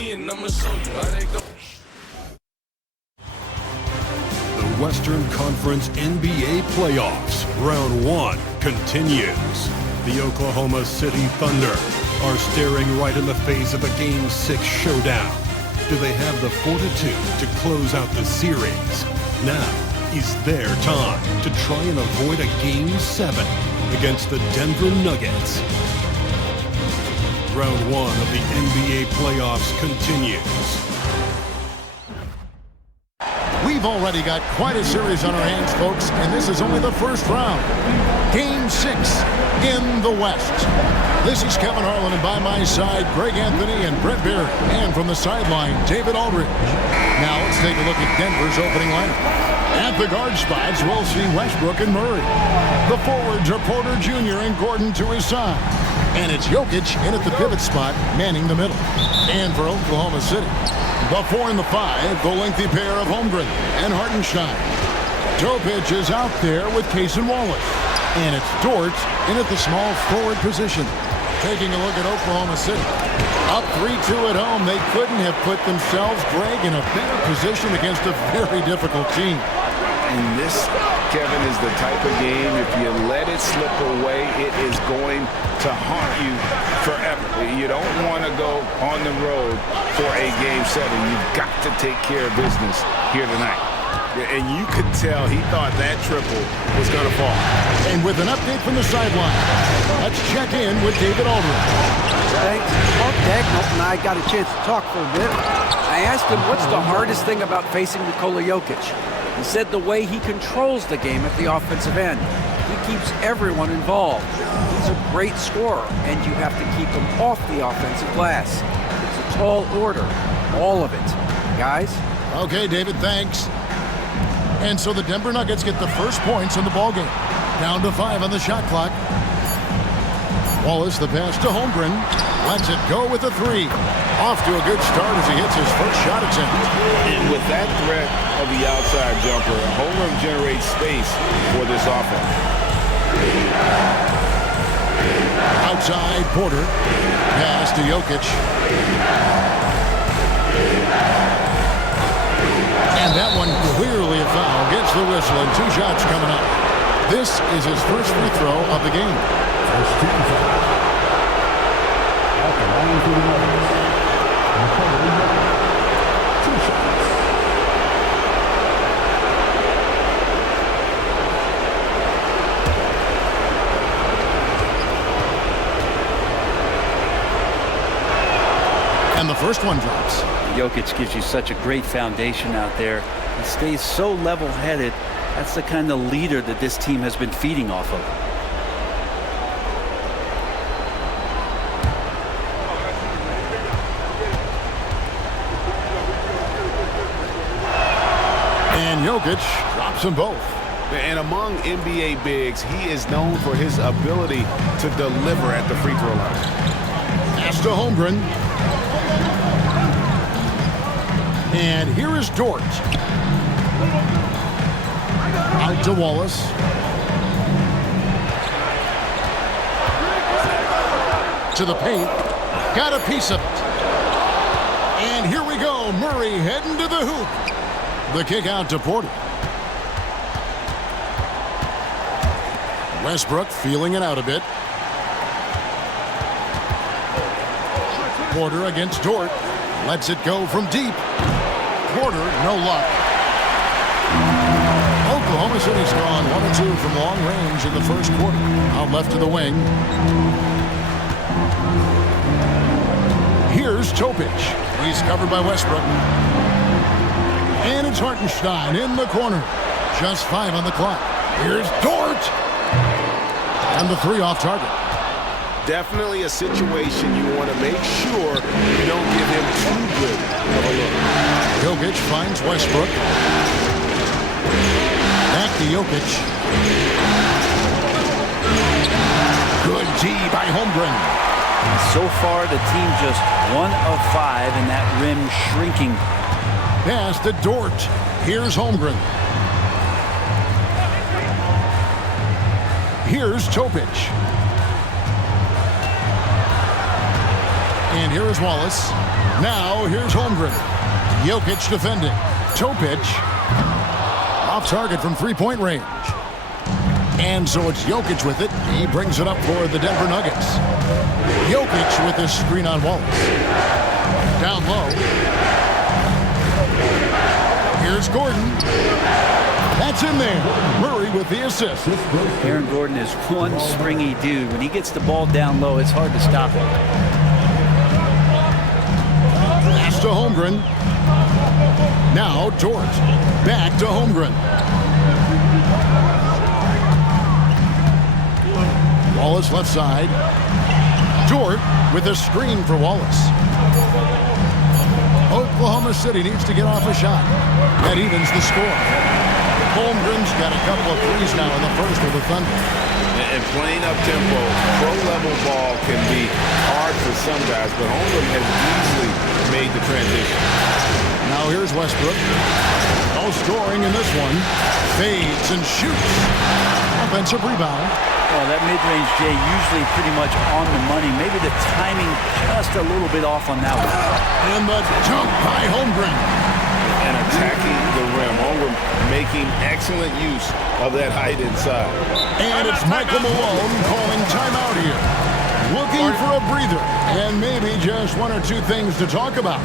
me and I'ma show you how they go. The Western Conference NBA playoffs, round 1 continues. The Oklahoma City Thunder are staring right in the face of a Game 6 showdown. Do they have the fortitude to close out the series? Now is their time to try and avoid a Game 7 against the Denver Nuggets. Round 1 of the NBA playoffs continues. We've already got quite a series on our hands, folks, and this is only the first round. Game 6 in the West. This is Kevin Harlan, and by my side, Greg Anthony and Brett Barry. And from the sideline, David Aldridge. Now let's take a look at Denver's opening lineup. At the guard spots, we'll see Westbrook and Murray. The forwards are Porter Jr. and Gordon to his side. And it's Jokic in at the pivot spot, manning the middle. And for Oklahoma City, the 4 and the 5, the lengthy pair of Holmgren and Hartenstein. Topic is out there with Cason Wallace. And it's Dort in at the small forward position. Taking a look at Oklahoma City. Up 3-2 at home, they couldn't have put themselves, Greg, in a better position against a very difficult team. And this, Kevin, is the type of game, if you let it slip away, it is going to haunt you forever. You don't want to go on the road for a Game 7. You've got to take care of business here tonight. And you could tell he thought that triple was going to fall. And with an update from the sideline, let's check in with David Aldridge. Thanks. Mark Dagnall and I got a chance to talk for a bit. I asked him what's the hardest thing about facing Nikola Jokic. He said the way he controls the game at the offensive end. He keeps everyone involved. He's a great scorer, and you have to keep him off the offensive glass. It's a tall order, all of it. Guys? Okay, David, thanks. And so the Denver Nuggets get the first points in the ballgame. Down to 5 on the shot clock. Wallace, the pass to Holmgren. Lets it go with a 3. Off to a good start as he hits his first shot attempt. And with that threat of the outside jumper, Holmgren generates space for this offense. Outside, Porter. Pass to Jokic. And that one clearly a foul. Gets the whistle and 2 shots coming up. This is his first free throw of the game. First team foul. At the line for the Nuggets. 2 shots. And the first one drops. Jokic gives you such a great foundation out there. He stays so level-headed. That's the kind of leader that this team has been feeding off of. And Jokic drops them both. And among NBA bigs, he is known for his ability to deliver at the free throw line. Pass to Holmgren. And here is Dort. Out to Wallace. To the paint. Got a piece of it. And here we go. Murray heading to the hoop. The kick out to Porter. Westbrook feeling it out a bit. Porter against Dort. Lets it go from deep. Porter, no luck. Oklahoma City's gone 1-2 from long range in the first quarter. Out left to the wing. Here's Topic. He's covered by Westbrook. And it's Hartenstein in the corner. Just 5 on the clock. Here's Dort. And the 3 off target. Definitely a situation you want to make sure you don't give him too good of a look. Jokic finds Westbrook. Back to Jokic. Good D by Holmgren. So far, the team just 1 of 5 in that rim shrinking. Pass to Dort. Here's Holmgren. Here's Topic. And here is Wallace. Now here's Holmgren. Jokic defending. Toe pitch. Off target from three-point range. And so it's Jokic with it. He brings it up for the Denver Nuggets. Jokic with this screen on Wallace. Down low. Here's Gordon. That's in there. Murray with the assist. Aaron Gordon is one springy dude. When he gets the ball down low, it's hard to stop him. Pass to Holmgren. Now Dort. Back to Holmgren. Wallace left side. Dort with a screen for Wallace. Oklahoma City needs to get off a shot. That evens the score. Holmgren's got a couple of threes now in the first with the Thunder. And playing up-tempo, pro-level ball can be hard for some guys, but Holmgren has easily made the transition. Now here's Westbrook. No scoring in this one. Fades and shoots. Offensive rebound. Well, that mid-range, Jay, usually pretty much on the money. Maybe the timing just a little bit off on that one. And the dunk by Holmgren. And attacking the rim. Holmgren making excellent use of that height inside. And it's Michael Malone calling timeout here. Looking for a breather. And maybe just one or two things to talk about.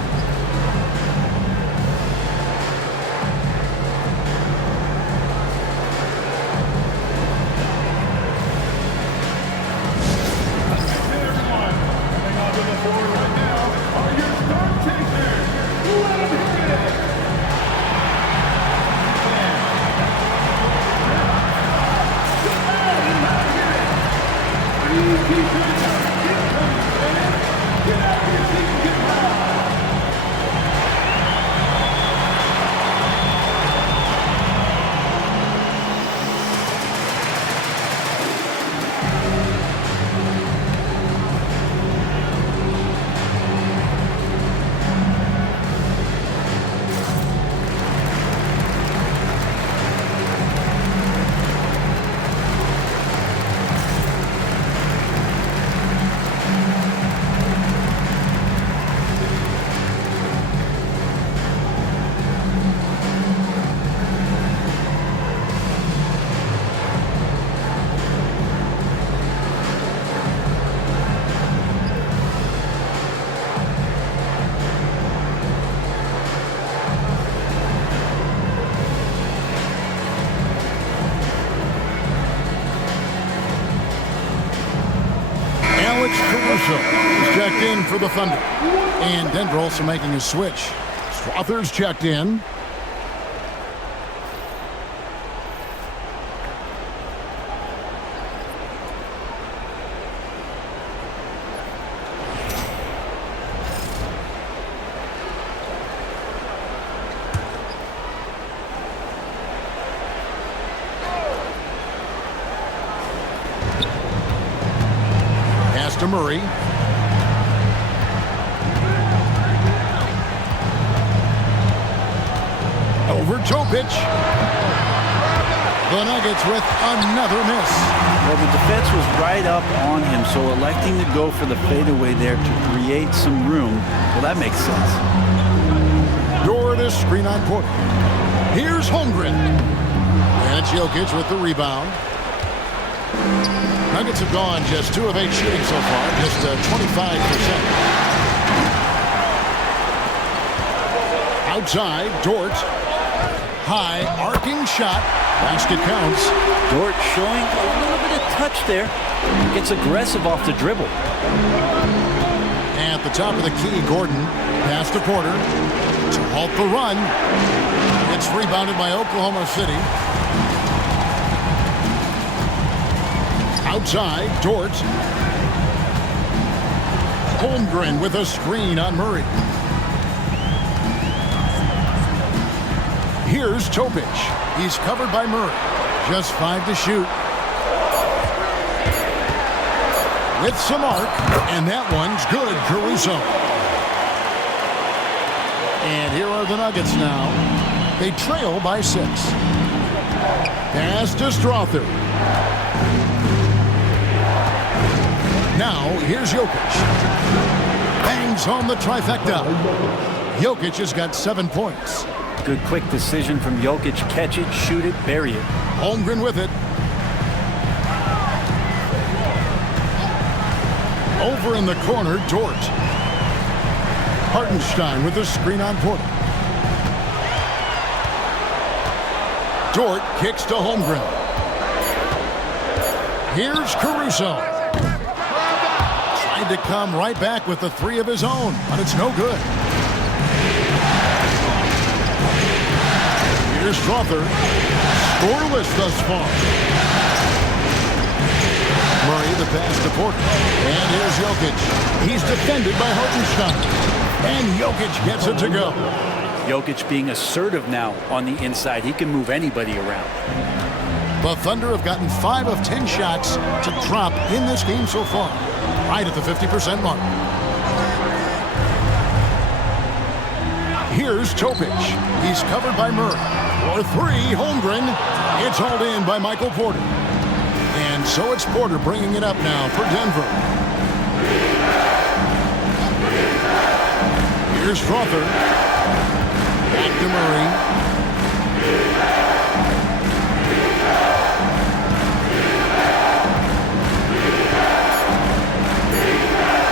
Is checked in for the Thunder. And Denver also making a switch. Strother's checked in. To Murray. Over Jokic. The Nuggets with another miss. Well, the defense was right up on him, so electing to go for the fadeaway there to create some room, well, that makes sense. Dort is screen on Porter. Here's Holmgren. And it's Jokic with the rebound. Nuggets have gone just 2 of 8 shooting so far, just 25%. Outside, Dort. High, arcing shot. Basket counts. Dort showing a little bit of touch there. Gets aggressive off the dribble. At the top of the key, Gordon. Pass to Porter. To halt the run. It's rebounded by Oklahoma City. Outside, Dort. Holmgren with a screen on Murray. Here's Topic. He's covered by Murray. Just 5 to shoot. With some arc, and that one's good, Caruso. And here are the Nuggets now. They trail by 6. Pass to Strother. Now, here's Jokic. Bangs home the trifecta. Jokic has got 7 points. Good quick decision from Jokic. Catch it, shoot it, bury it. Holmgren with it. Over in the corner, Dort. Hartenstein with the screen on Porter. Dort kicks to Holmgren. Here's Caruso. Tried to come right back with the 3 of his own, but it's no good. Here's Strother. Scoreless thus far. Murray the pass to Porter. And here's Jokic. He's defended by Hartenstein. And Jokic gets it to go. Jokic being assertive now on the inside. He can move anybody around. The Thunder have gotten 5 of 10 shots to drop in this game so far. Right at the 50% mark. Here's Topic. He's covered by Murray. For 3, Holmgren. It's hauled in by Michael Porter. And so it's Porter bringing it up now for Denver. Here's Strother. Back to Murray.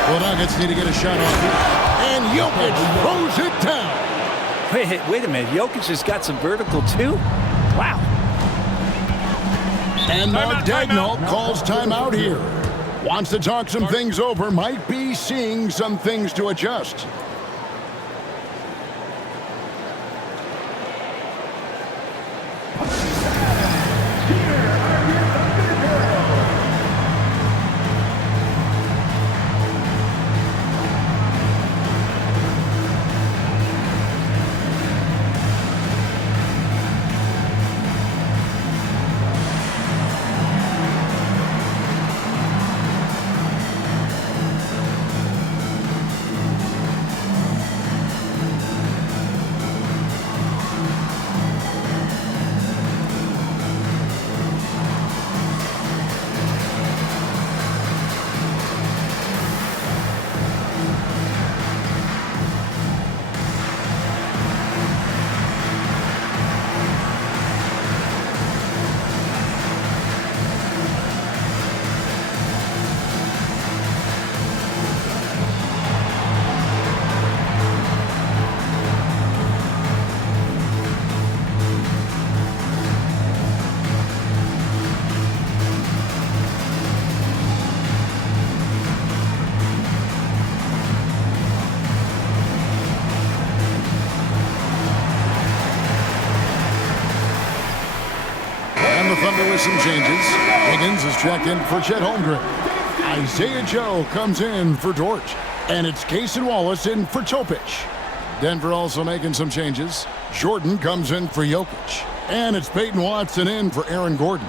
The Nuggets need to get a shot off here. And Jokic throws it down. Wait a minute. Jokic has got some vertical too? Wow. And Mark Daigneault calls timeout here. Wants to talk some things over. Might be seeing some things to adjust. Thunder with some changes. Higgins is checked in for Chet Holmgren. Isaiah Joe comes in for Dort. And it's Cason Wallace in for Topic. Denver also making some changes. Jordan comes in for Jokic. And it's Peyton Watson in for Aaron Gordon.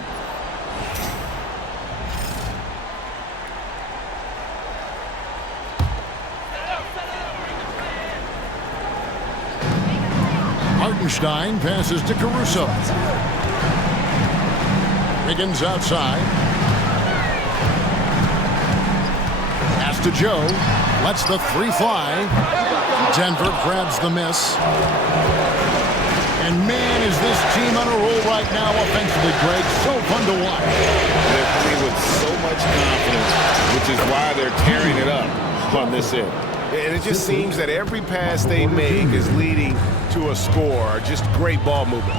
Hartenstein passes to Caruso. Higgins outside. Pass to Joe. Lets the 3 fly. Denver grabs the miss. And man, is this team on a roll right now offensively, Greg. So fun to watch. They're playing with so much confidence, which is why they're tearing it up on this end. And it just seems that every pass they make is leading to a score. Just great ball movement.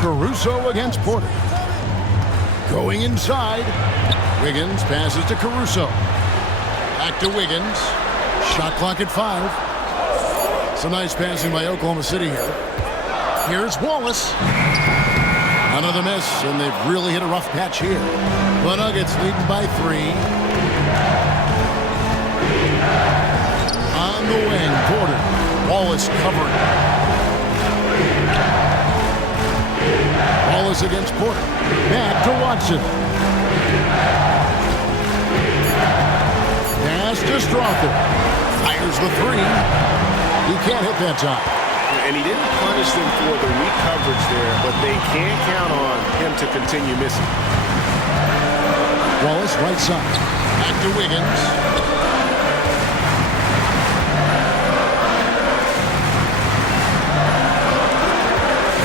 Caruso against Porter. Going inside. Wiggins passes to Caruso. Back to Wiggins. Shot clock at 5. Some nice passing by Oklahoma City here. Here's Wallace. Another miss, and they've really hit a rough patch here. The Nuggets leading by 3. On the wing, Porter. Wallace covering. Wallace against Porter. Back to Watson. Pass to Strother. Fires the 3. He can't hit that time. And he didn't punish them for the weak coverage there, but they can't count on him to continue missing. Wallace right side. Back to Wiggins.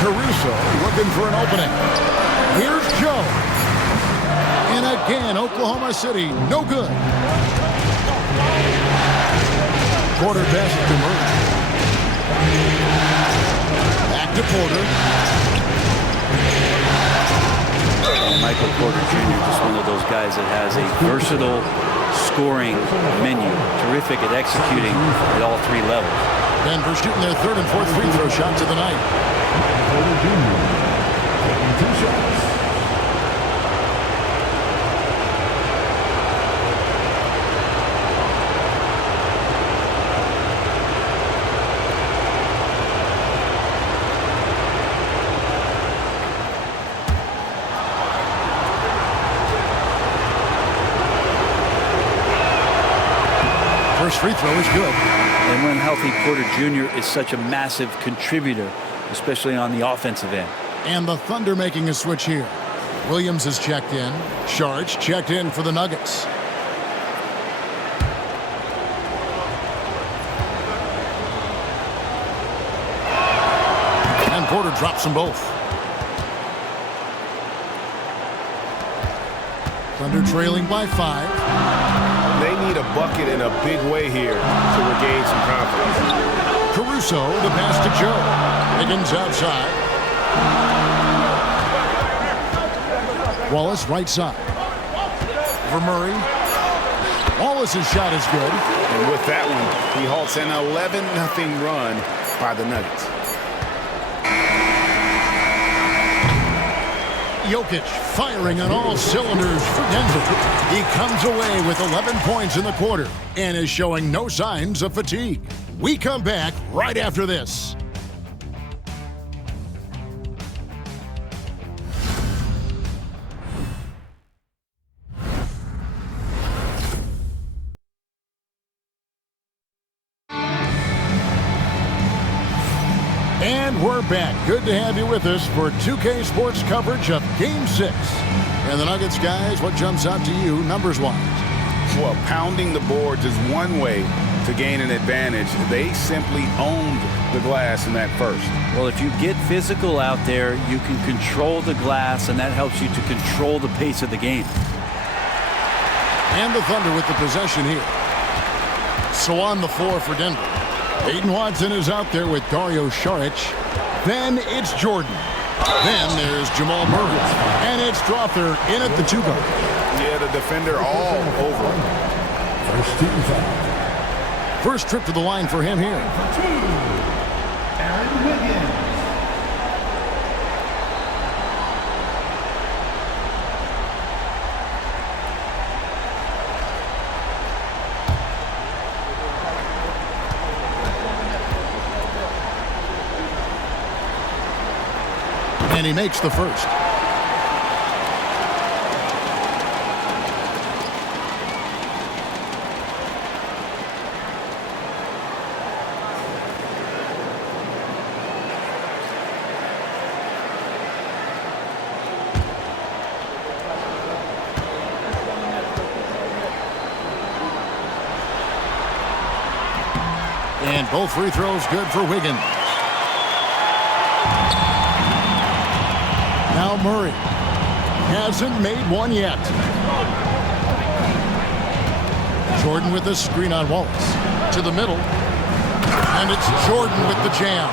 Caruso looking for an opening. Here's Joe. And again, Oklahoma City, no good. Porter passes to Murray. Back to Porter. Michael Porter Jr. just one of those guys that has a versatile scoring menu. Terrific at executing at all three levels. Denver shooting their third and fourth free throw shots of the night. Porter Jr. taking 2 shots. First free throw is good. And when healthy, Porter Jr. is such a massive contributor, especially on the offensive end. And the Thunder making a switch here. Williams is checked in. Sharge checked in for the Nuggets. And Porter drops them both. Thunder trailing by 5. They need a bucket in a big way here to regain some confidence. Caruso, the pass to Joe. Higgins outside. Wallace right side. For Murray. Wallace's shot is good. And with that one, he halts an 11-0 run by the Nuggets. Jokic firing on all cylinders for Denver. He comes away with 11 points in the quarter and is showing no signs of fatigue. We come back right after this. And we're back. Good to have you with us for 2K Sports coverage of Game 6. And the Nuggets, guys, what jumps out to you numbers-wise? Well, pounding the boards is one way to gain an advantage. They simply owned the glass in that first. Well, if you get physical out there, you can control the glass, and that helps you to control the pace of the game. And the Thunder with the possession here. So on the floor for Denver. Aiden Watson is out there with Dario Saric. Then it's Jordan. Then there's Jamal Murray. And it's Strother in at the 2 guard. Yeah, the defender all over him. First team foul. First trip to the line for him here. Aaron Wiggins. And he makes the first. And both free throws good for Wiggins. Now Murray hasn't made one yet. Jordan with the screen on Wallace. To the middle. And it's Jordan with the jam.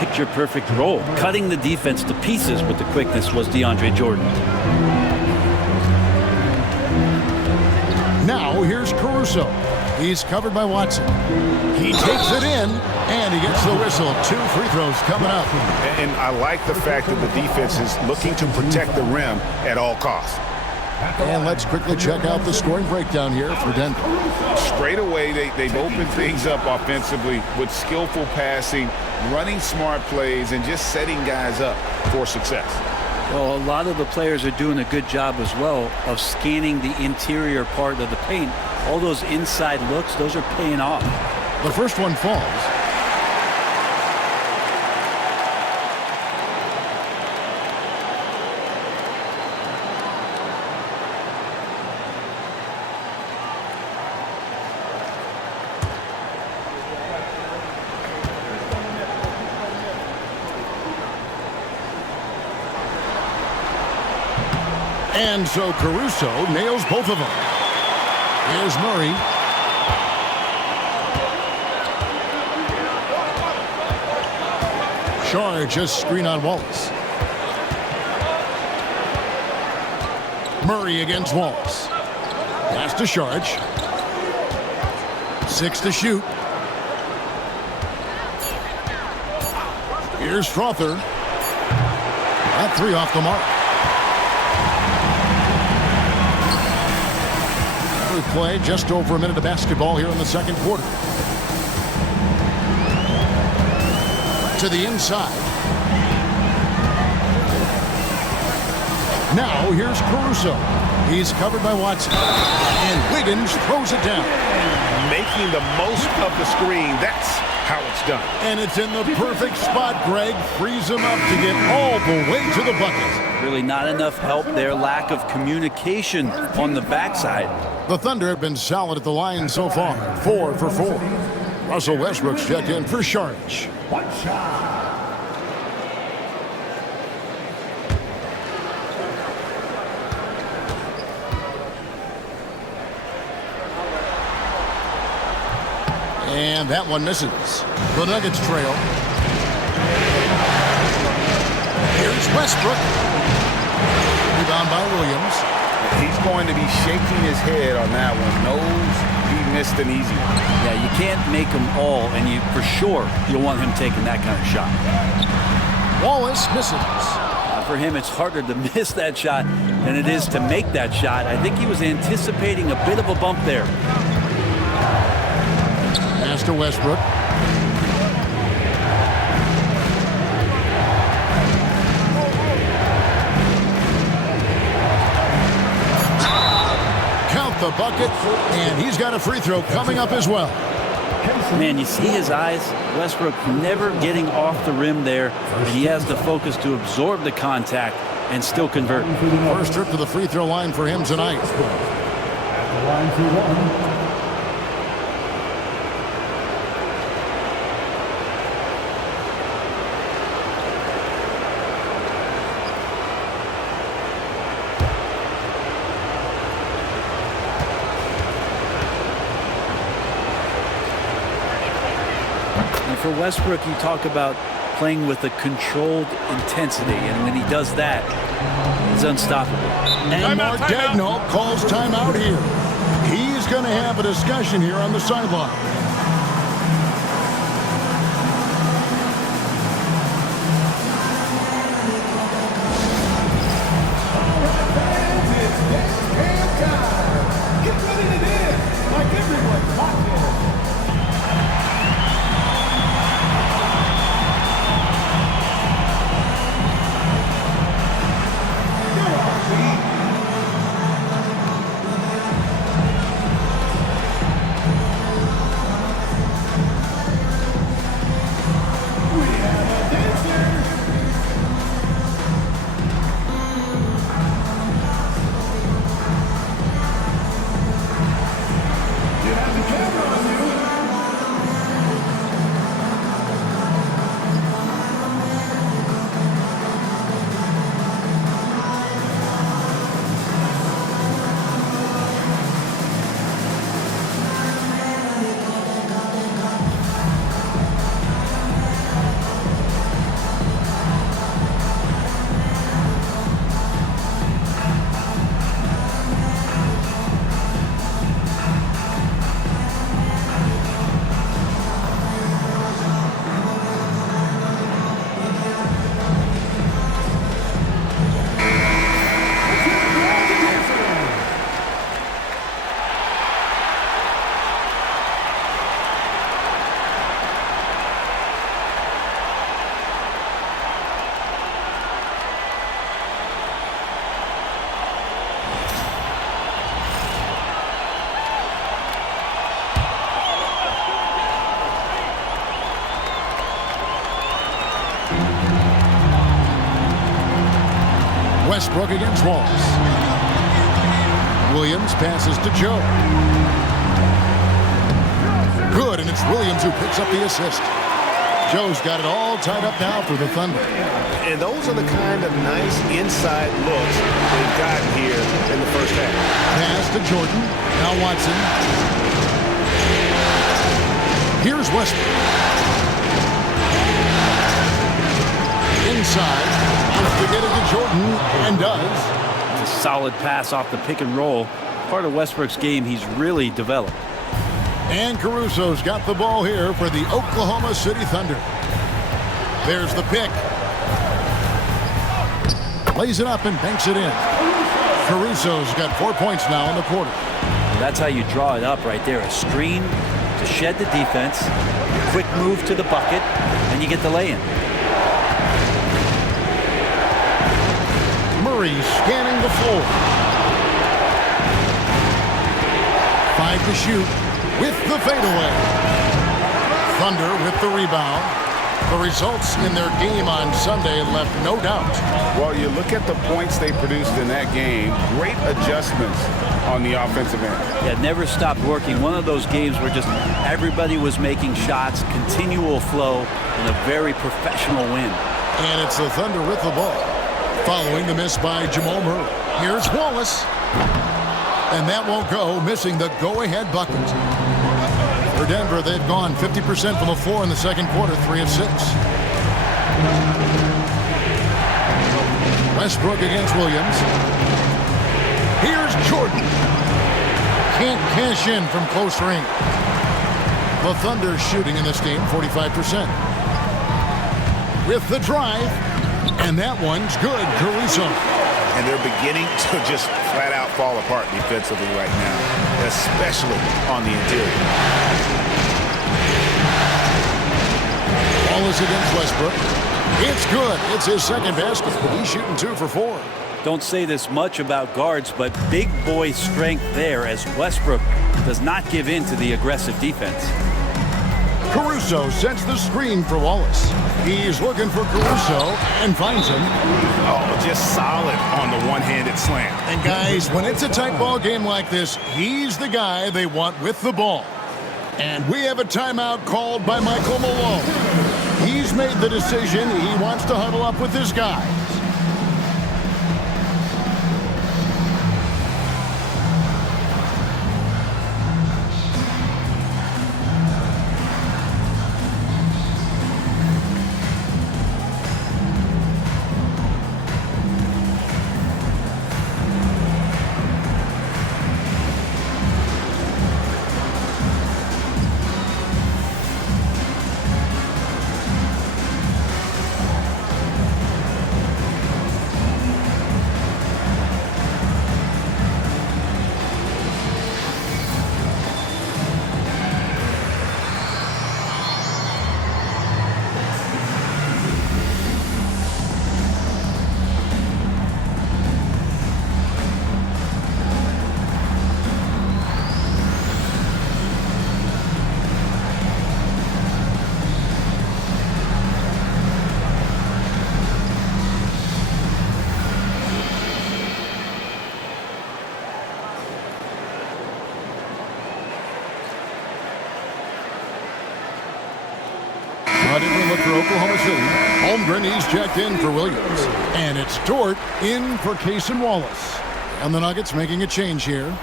Picture-perfect roll. Cutting the defense to pieces with the quickness was DeAndre Jordan. Now here's Caruso. He's covered by Watson. He takes it in, and he gets the whistle. 2 free throws coming up. And I like the fact that the defense is looking to protect the rim at all costs. And let's quickly check out the scoring breakdown here for Denver. Straight away, they've opened things up offensively with skillful passing, running smart plays, and just setting guys up for success. Well, a lot of the players are doing a good job as well of scanning the interior part of the paint. All those inside looks, those are paying off. The first one falls. And so Caruso nails both of them. Here's Murray. Shard just screen on Wallace. Murray against Wallace. Pass to Shard. 6 to shoot. Here's Strother. That 3 off the mark. Play just over a minute of basketball here in the second quarter. To the inside. Now here's Caruso. He's covered by Watson. And Wiggins throws it down. Making the most of the screen. That's how it's done. And it's in the perfect spot, Greg. Frees him up to get all the way to the bucket. Really not enough help there. Lack of communication on the backside. The Thunder have been solid at the line so far. 4 for 4. Russell Westbrook's checked in for Sharge. One shot. And that one misses. The Nuggets trail. Here's Westbrook. Rebound by Williams. He's going to be shaking his head on that one. Knows he missed an easy one. Yeah, you can't make them all, and you for sure you want him taking that kind of shot. Wallace misses. For him, it's harder to miss that shot than it is to make that shot. I think he was anticipating a bit of a bump there. Pass to Westbrook. Count the bucket, and he's got a free throw coming up as well. Man, you see his eyes. Westbrook never getting off the rim there, and he has the focus to absorb the contact and still convert. First trip to the free throw line for him tonight. At the line for one. For Westbrook, you talk about playing with a controlled intensity, and when he does that, he's unstoppable. And Mark Dagnall calls timeout here. He's going to have a discussion here on the sideline. Get ready to dance like everyone's watching. Westbrook against Wallace. Williams passes to Joe. Good, and it's Williams who picks up the assist. Joe's got it all tied up now for the Thunder. And those are the kind of nice inside looks they've gotten here in the first half. Pass to Jordan. Now Watson. Here's Westbrook. Inside. Wants to get it to Jordan, and does. It's a solid pass off the pick and roll. Part of Westbrook's game he's really developed. And Caruso's got the ball here for the Oklahoma City Thunder. There's the pick. Lays it up and banks it in. Caruso's got 4 points now in the quarter. That's how you draw it up right there. A screen to shed the defense, quick move to the bucket, and you get the lay-in. Murray scanning the floor. 5 to shoot with the fadeaway. Thunder with the rebound. The results in their game on Sunday left no doubt. Well, you look at the points they produced in that game, great adjustments on the offensive end. Yeah, never stopped working. One of those games where just everybody was making shots, continual flow, and a very professional win. And it's the Thunder with the ball. Following the miss by Jamal Murray. Here's Wallace. And that won't go, missing the go-ahead bucket. For Denver, they've gone 50% from the floor in the second quarter, 3 of 6. Westbrook against Williams. Here's Jordan. Can't cash in from close range. The Thunder shooting in this game, 45%. With the drive, and that one's good, Caruso. And they're beginning to just flat out fall apart defensively right now, especially on the interior. Wallace against Westbrook. It's good. It's his second basket. He's shooting 2 for 4. Don't say this much about guards, but big boy strength there as Westbrook does not give in to the aggressive defense. Caruso sets the screen for Wallace. He's looking for Caruso and finds him. Oh, just solid on the one-handed slam. And guys, when it's a tight ball game like this, he's the guy they want with the ball. And we have a timeout called by Michael Malone. He's made the decision. He wants to huddle up with his guys. For Oklahoma City, Holmgren, he's checked in for Williams. And it's Dort in for Jayson Wallace. And the Nuggets making a change here.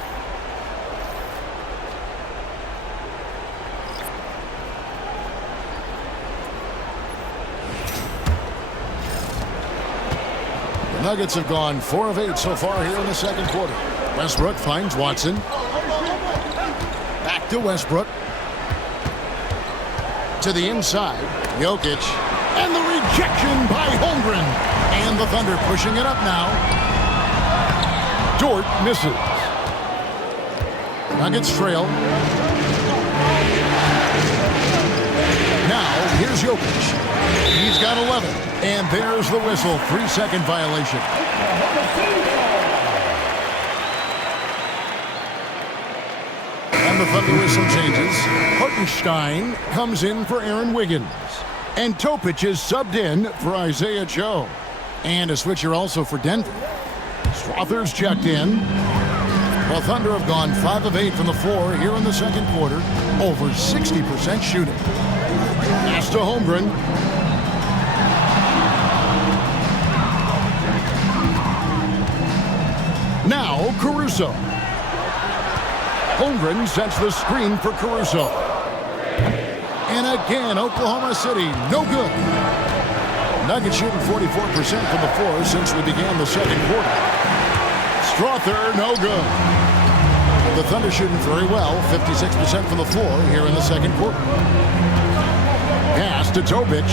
The Nuggets have gone 4 of 8 so far here in the second quarter. Westbrook finds Watson. Back to Westbrook. To the inside, Jokic, and the rejection by Holmgren. And the Thunder pushing it up now. Dort misses. Nuggets trail. Now, here's Jokic. He's got 11. And there's the whistle, 3-second violation. And the Thunder with some changes. Hartenstein comes in for Aaron Wiggins. And Topic is subbed in for Isaiah Joe. And a switcher also for Denver. Strother's checked in. The Thunder have gone 5 of 8 from the floor here in the second quarter. Over 60% shooting. Pass to Holmgren. Now Caruso. Holmgren sets the screen for Caruso. And again, Oklahoma City, no good. Nuggets shooting 44% from the floor since we began the second quarter. Strother, no good. The Thunder shooting very well, 56% from the floor here in the second quarter. Pass to Topic.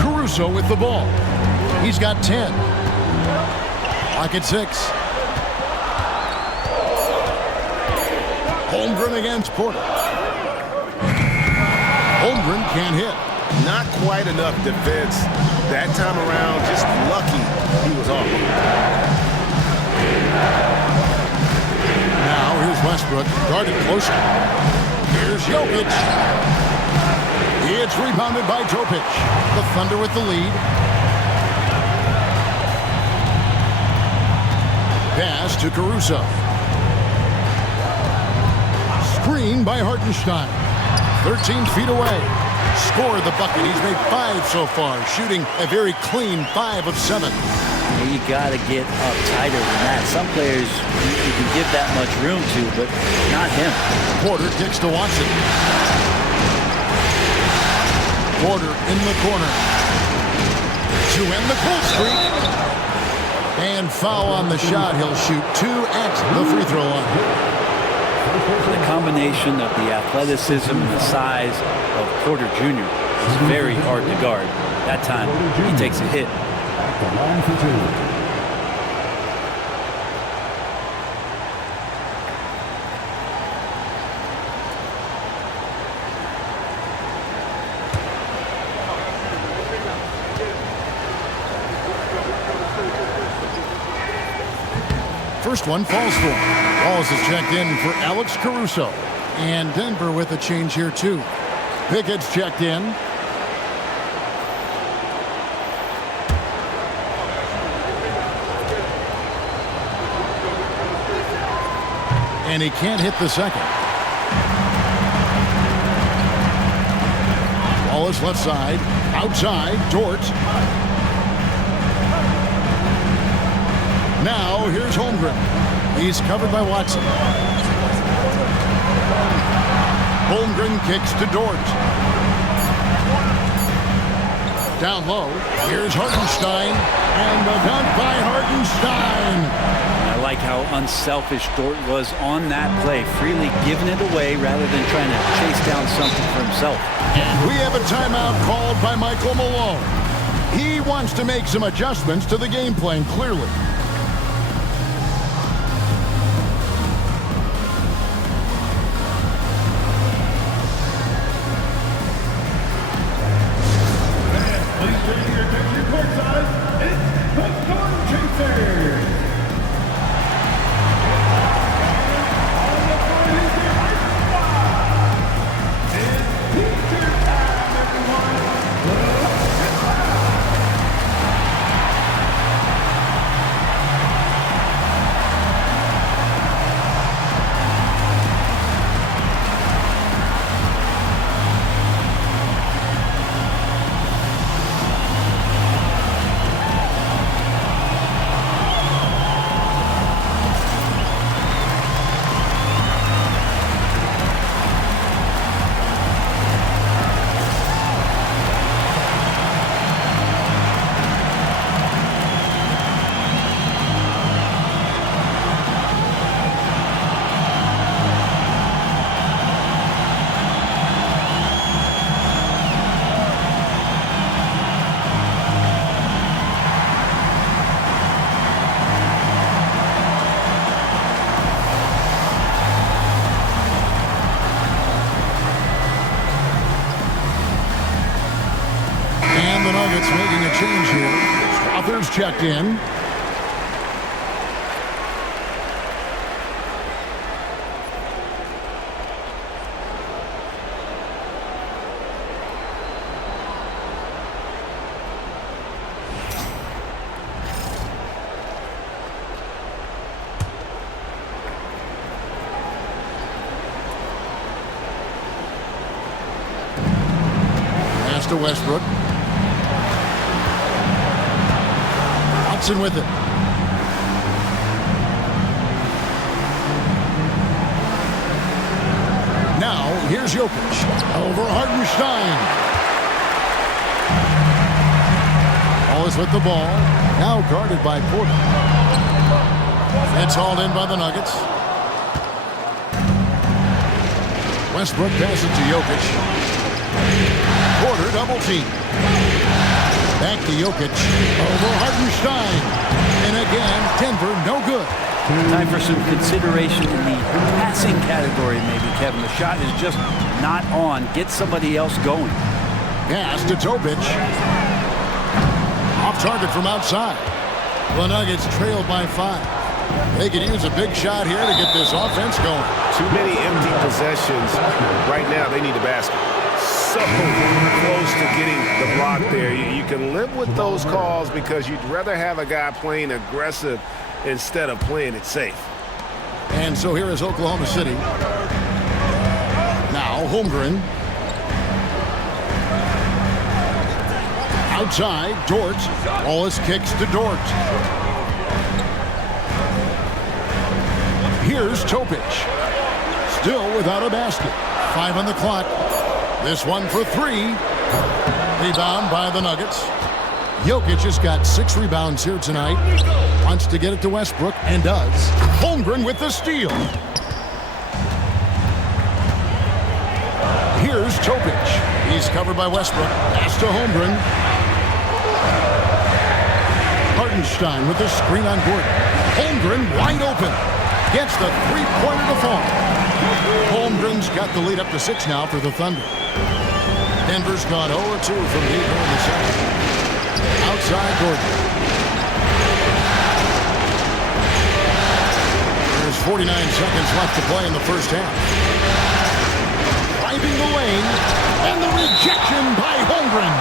Caruso with the ball. He's got 10. Lock at 6. Holmgren against Porter. Holmgren can't hit. Not quite enough defense that time around. Just lucky he was off. Now here's Westbrook, guarded closer. Here's Jokic. It's rebounded by Topic. The Thunder with the lead. Pass to Caruso. Screen by Hartenstein. 13 feet away. Scored the bucket. He's made 5 so far, shooting a very clean 5 of 7. You got to get up tighter than that. Some players you can give that much room to, but not him. Porter kicks to Watson. Porter in the corner to end the cool streak. And foul on the shot. He'll shoot 2 at the free throw line. The combination of the athleticism and the size of Porter Jr. is very hard to guard. That time, he takes a hit. The line for 2. First one falls for him. Walls is checked in for Alex Caruso. And Denver with a change here too. Pickett's checked in. And he can't hit the second. Wallace left side. Outside. Dort. Now, here's Holmgren. He's covered by Watson. Holmgren kicks to Dort. Down low, here's Hartenstein. And the dunk by Hartenstein. I like how unselfish Dort was on that play, freely giving it away rather than trying to chase down something for himself. And we have a timeout called by Michael Malone. He wants to make some adjustments to the game plan, clearly. Nuggets making a change here. Strother's checked in. to Westbrook. Watson with it. Now, here's Jokic. Over Hartenstein. Wallace with the ball. Now guarded by Porter. It's hauled in by the Nuggets. Westbrook passes it to Jokic. Porter double team. Back to Jokic. Over Hartenstein. And again, Denver no good. Time for some consideration in the passing category, maybe, Kevin. The shot is just not on. Get somebody else going. Pass to Topic. Off target from outside. The Nuggets trailed by 5. They could use a big shot here to get this offense going. Too many empty possessions. Right now, they need a basket. So close to getting the block there. You can live with those calls because you'd rather have a guy playing aggressive instead of playing it safe. And so here is Oklahoma City. Now Holmgren. Outside, Dort. Wallace kicks to Dort. Here's Topic. Still without a basket. 5 on the clock. This one for 3. Rebound by the Nuggets. Jokic has got 6 rebounds here tonight. Wants to get it to Westbrook, and does. Holmgren with the steal. Here's Topic. He's covered by Westbrook. Pass to Holmgren. Hartenstein with the screen on Gordon. Holmgren wide open. Gets the three-pointer to fall. Holmgren's got the lead up to 6 now for the Thunder. Denver's gone 0-2 from deep in the second. Outside Gordon. There's 49 seconds left to play in the first half. Driving the lane, and the rejection by Holmgren.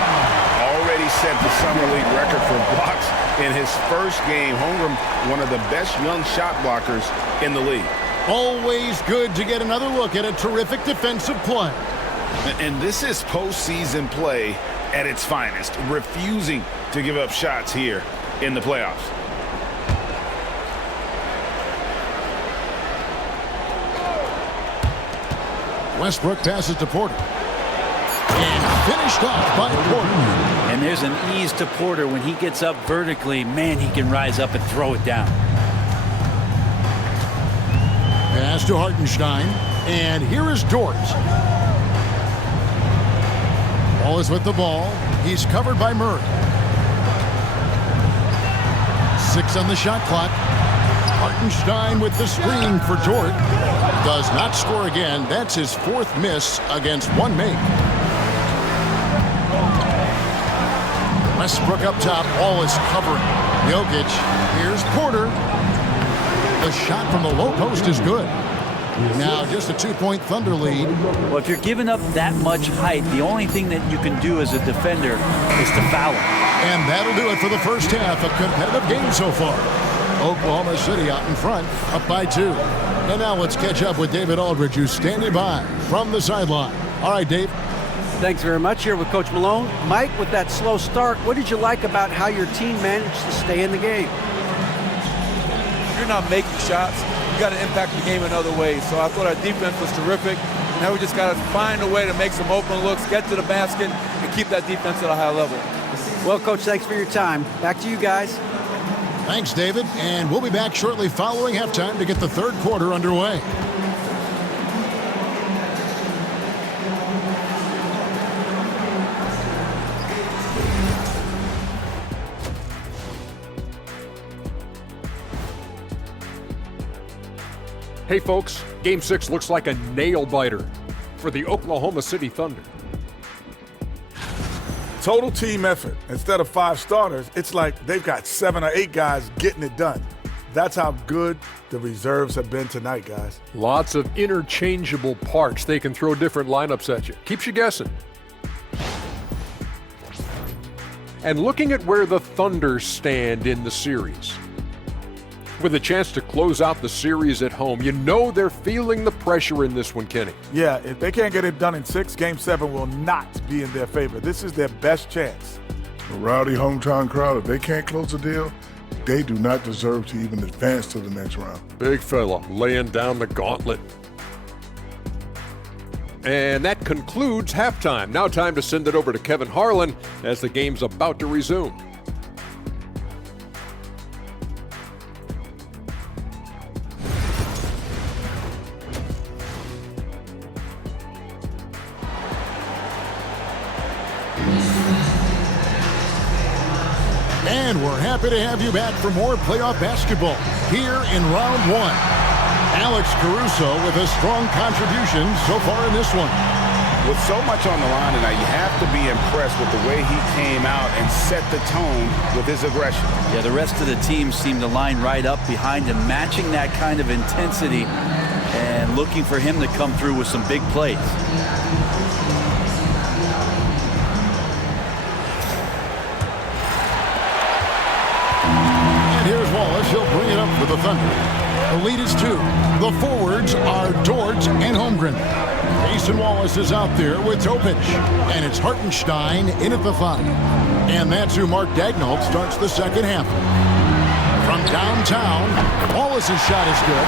Already set the Summer League record for blocks in his first game. Holmgren, one of the best young shot blockers in the league. Always good to get another look at a terrific defensive play. And this is postseason play at its finest, refusing to give up shots here in the playoffs. Westbrook passes to Porter. And finished off by Porter. And there's an ease to Porter when he gets up vertically. Man, he can rise up and throw it down. Pass to Hartenstein. And here is Dort. Wallace with the ball. He's covered by Murray. 6 on the shot clock. Hartenstein with the screen for Dort. Does not score again. That's his 4th miss against 1 make. Westbrook up top. Wallace covering. Jokic. Here's Porter. The shot from the low post is good. Now just a 2-point Thunder lead. Well, if you're giving up that much height, the only thing that you can do as a defender is to foul him. And that'll do it for the first half. A competitive game so far. Oklahoma City out in front, up by 2. And now let's catch up with David Aldridge, who's standing by from the sideline. All right, Dave. Thanks very much. Here with Coach Malone. Mike, with that slow start, what did you like about how your team managed to stay in the game? If you're not making shots, you got to impact the game in other ways. So I thought our defense was terrific. Now we just got to find a way to make some open looks, get to the basket, and keep that defense at a high level. Well, Coach, thanks for your time. Back to you guys. Thanks, David. And we'll be back shortly following halftime to get the third quarter underway. Hey folks, Game 6 looks like a nail-biter for the Oklahoma City Thunder. Total team effort. Instead of 5 starters, it's like they've got 7 or 8 guys getting it done. That's how good the reserves have been tonight, guys. Lots of interchangeable parts. They can throw different lineups at you. Keeps you guessing. And looking at where the Thunder stand in the series. with a chance to close out the series at home. You know they're feeling the pressure in this one, Kenny. Yeah, if they can't get it done in 6, Game 7 will not be in their favor. This is their best chance. A rowdy hometown crowd, if they can't close the deal, they do not deserve to even advance to the next round. Big fella laying down the gauntlet. And that concludes halftime. Now time to send it over to Kevin Harlan as the game's about to resume. And we're happy to have you back for more playoff basketball here in round 1. Alex Caruso with a strong contribution so far in this one. With so much on the line tonight, you have to be impressed with the way he came out and set the tone with his aggression. Yeah, the rest of the team seemed to line right up behind him, matching that kind of intensity and looking for him to come through with some big plays. Here's Wallace. He'll bring it up for the Thunder. The lead is 2. The forwards are Dort and Holmgren. Jayson Wallace is out there with Topic. And it's Hartenstein in at the 5. And that's who Mark Daigneault starts the second half. From downtown, Wallace's shot is good.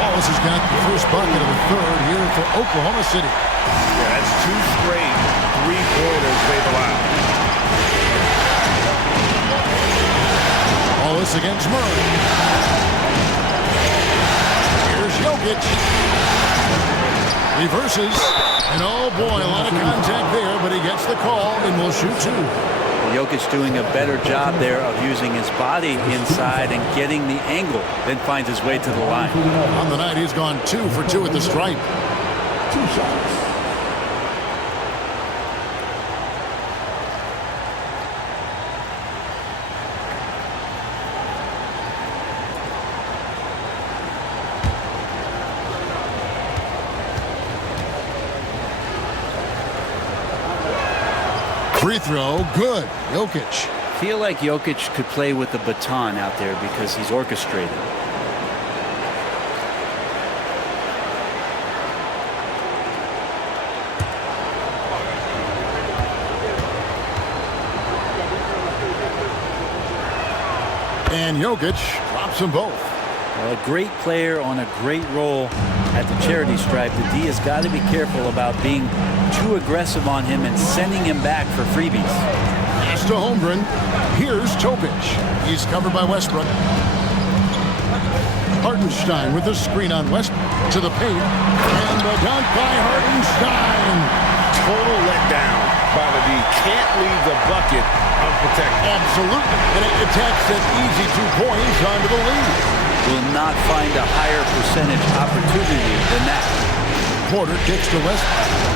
Wallace has got the first bucket of the third here for Oklahoma City. Yeah, that's 2 straight three-pointers they've allowed. Wallace against Murray. Here's Jokic. Reverses. And oh boy, a lot of contact there, but he gets the call and will shoot 2. Jokic doing a better job there of using his body inside and getting the angle, then finds his way to the line. On the night, he's gone 2 for 2 at the stripe. 2 shots. Free throw, good. Jokic. Feel like Jokic could play with the baton out there because he's orchestrated. And Jokic drops them both. Well, a great player on a great role at the charity stripe. The D has got to be careful about being too aggressive on him and sending him back for freebies. Pass to Holmgren. Here's Topic. He's covered by Westbrook. Hartenstein with the screen on Westbrook to the paint. And the dunk by Hartenstein. Total letdown by the D. Can't leave the bucket unprotected. Absolutely. And it attacks an easy 2 points onto the lead. Will not find a higher percentage opportunity than that. Porter kicks to Westbrook.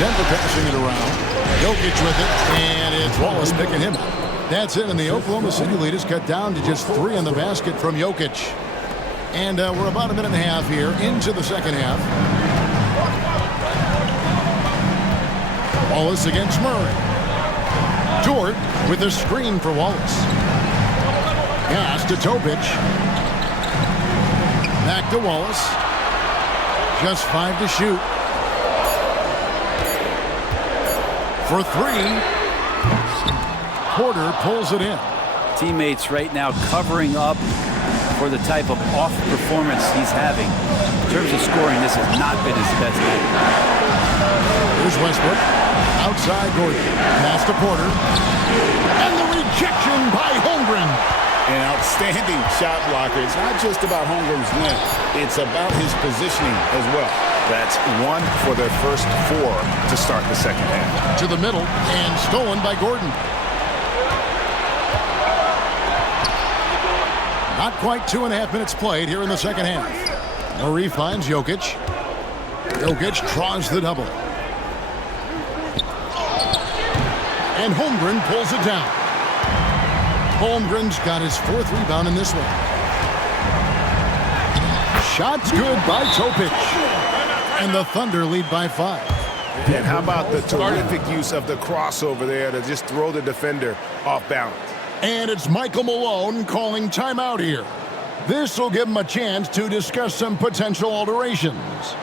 Denver passing it around. Jokic with it, and it's Wallace picking him up. That's it, and the Oklahoma City lead is cut down to just 3 on the basket from Jokic. And we're about a minute and a half here into the second half. Wallace against Murray. Dort with a screen for Wallace. Pass to Topic. Back to Wallace. Just 5 to shoot. For 3. Porter pulls it in. Teammates right now covering up for the type of off performance he's having. In terms of scoring, this has not been his best night. Here's Westbrook. Outside Gordon. Pass to Porter. And the rejection by Holmgren. An outstanding shot blocker. It's not just about Holmgren's length. It's about his positioning as well. That's 1 for their first 4 to start the second half. To the middle and stolen by Gordon. Not quite 2.5 minutes played here in the second half. Murray finds Jokic. Jokic draws the double. And Holmgren pulls it down. Holmgren's got his 4th rebound in this one. Shot's good by Topic. And the Thunder lead by 5. And how about the terrific use of the crossover there to just throw the defender off balance? And it's Michael Malone calling timeout here. This will give him a chance to discuss some potential alterations.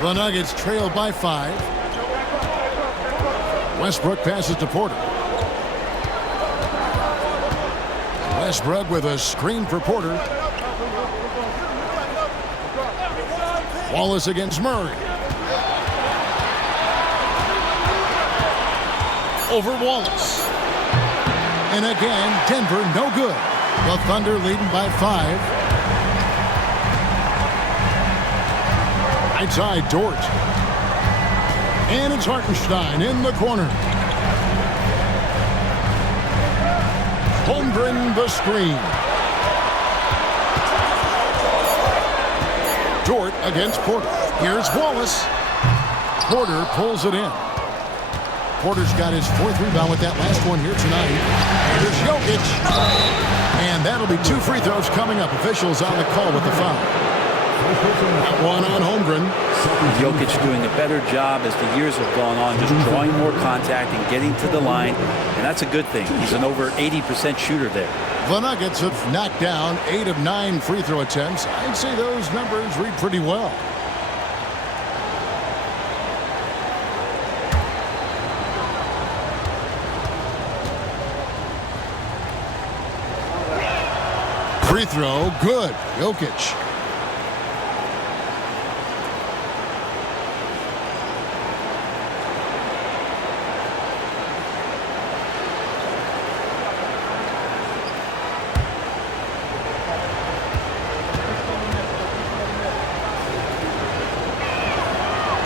The Nuggets trail by 5. Westbrook passes to Porter. Westbrook with a screen for Porter. Wallace against Murray. Over Wallace. And again, Denver no good. The Thunder leading by 5. Right side, Dort. And it's Hartenstein in the corner. Holmgren the screen. Dort against Porter. Here's Wallace. Porter pulls it in. Porter's got his 4th rebound with that last one here tonight. Here's Jokic. And that'll be 2 free throws coming up. Officials on the call with the foul. That one on Holmgren. Jokic doing a better job as the years have gone on, just drawing more contact and getting to the line, and that's a good thing. He's an over 80% shooter there. The Nuggets have knocked down 8 of 9 free throw attempts. I'd say those numbers read pretty well. Free throw, good. Jokic.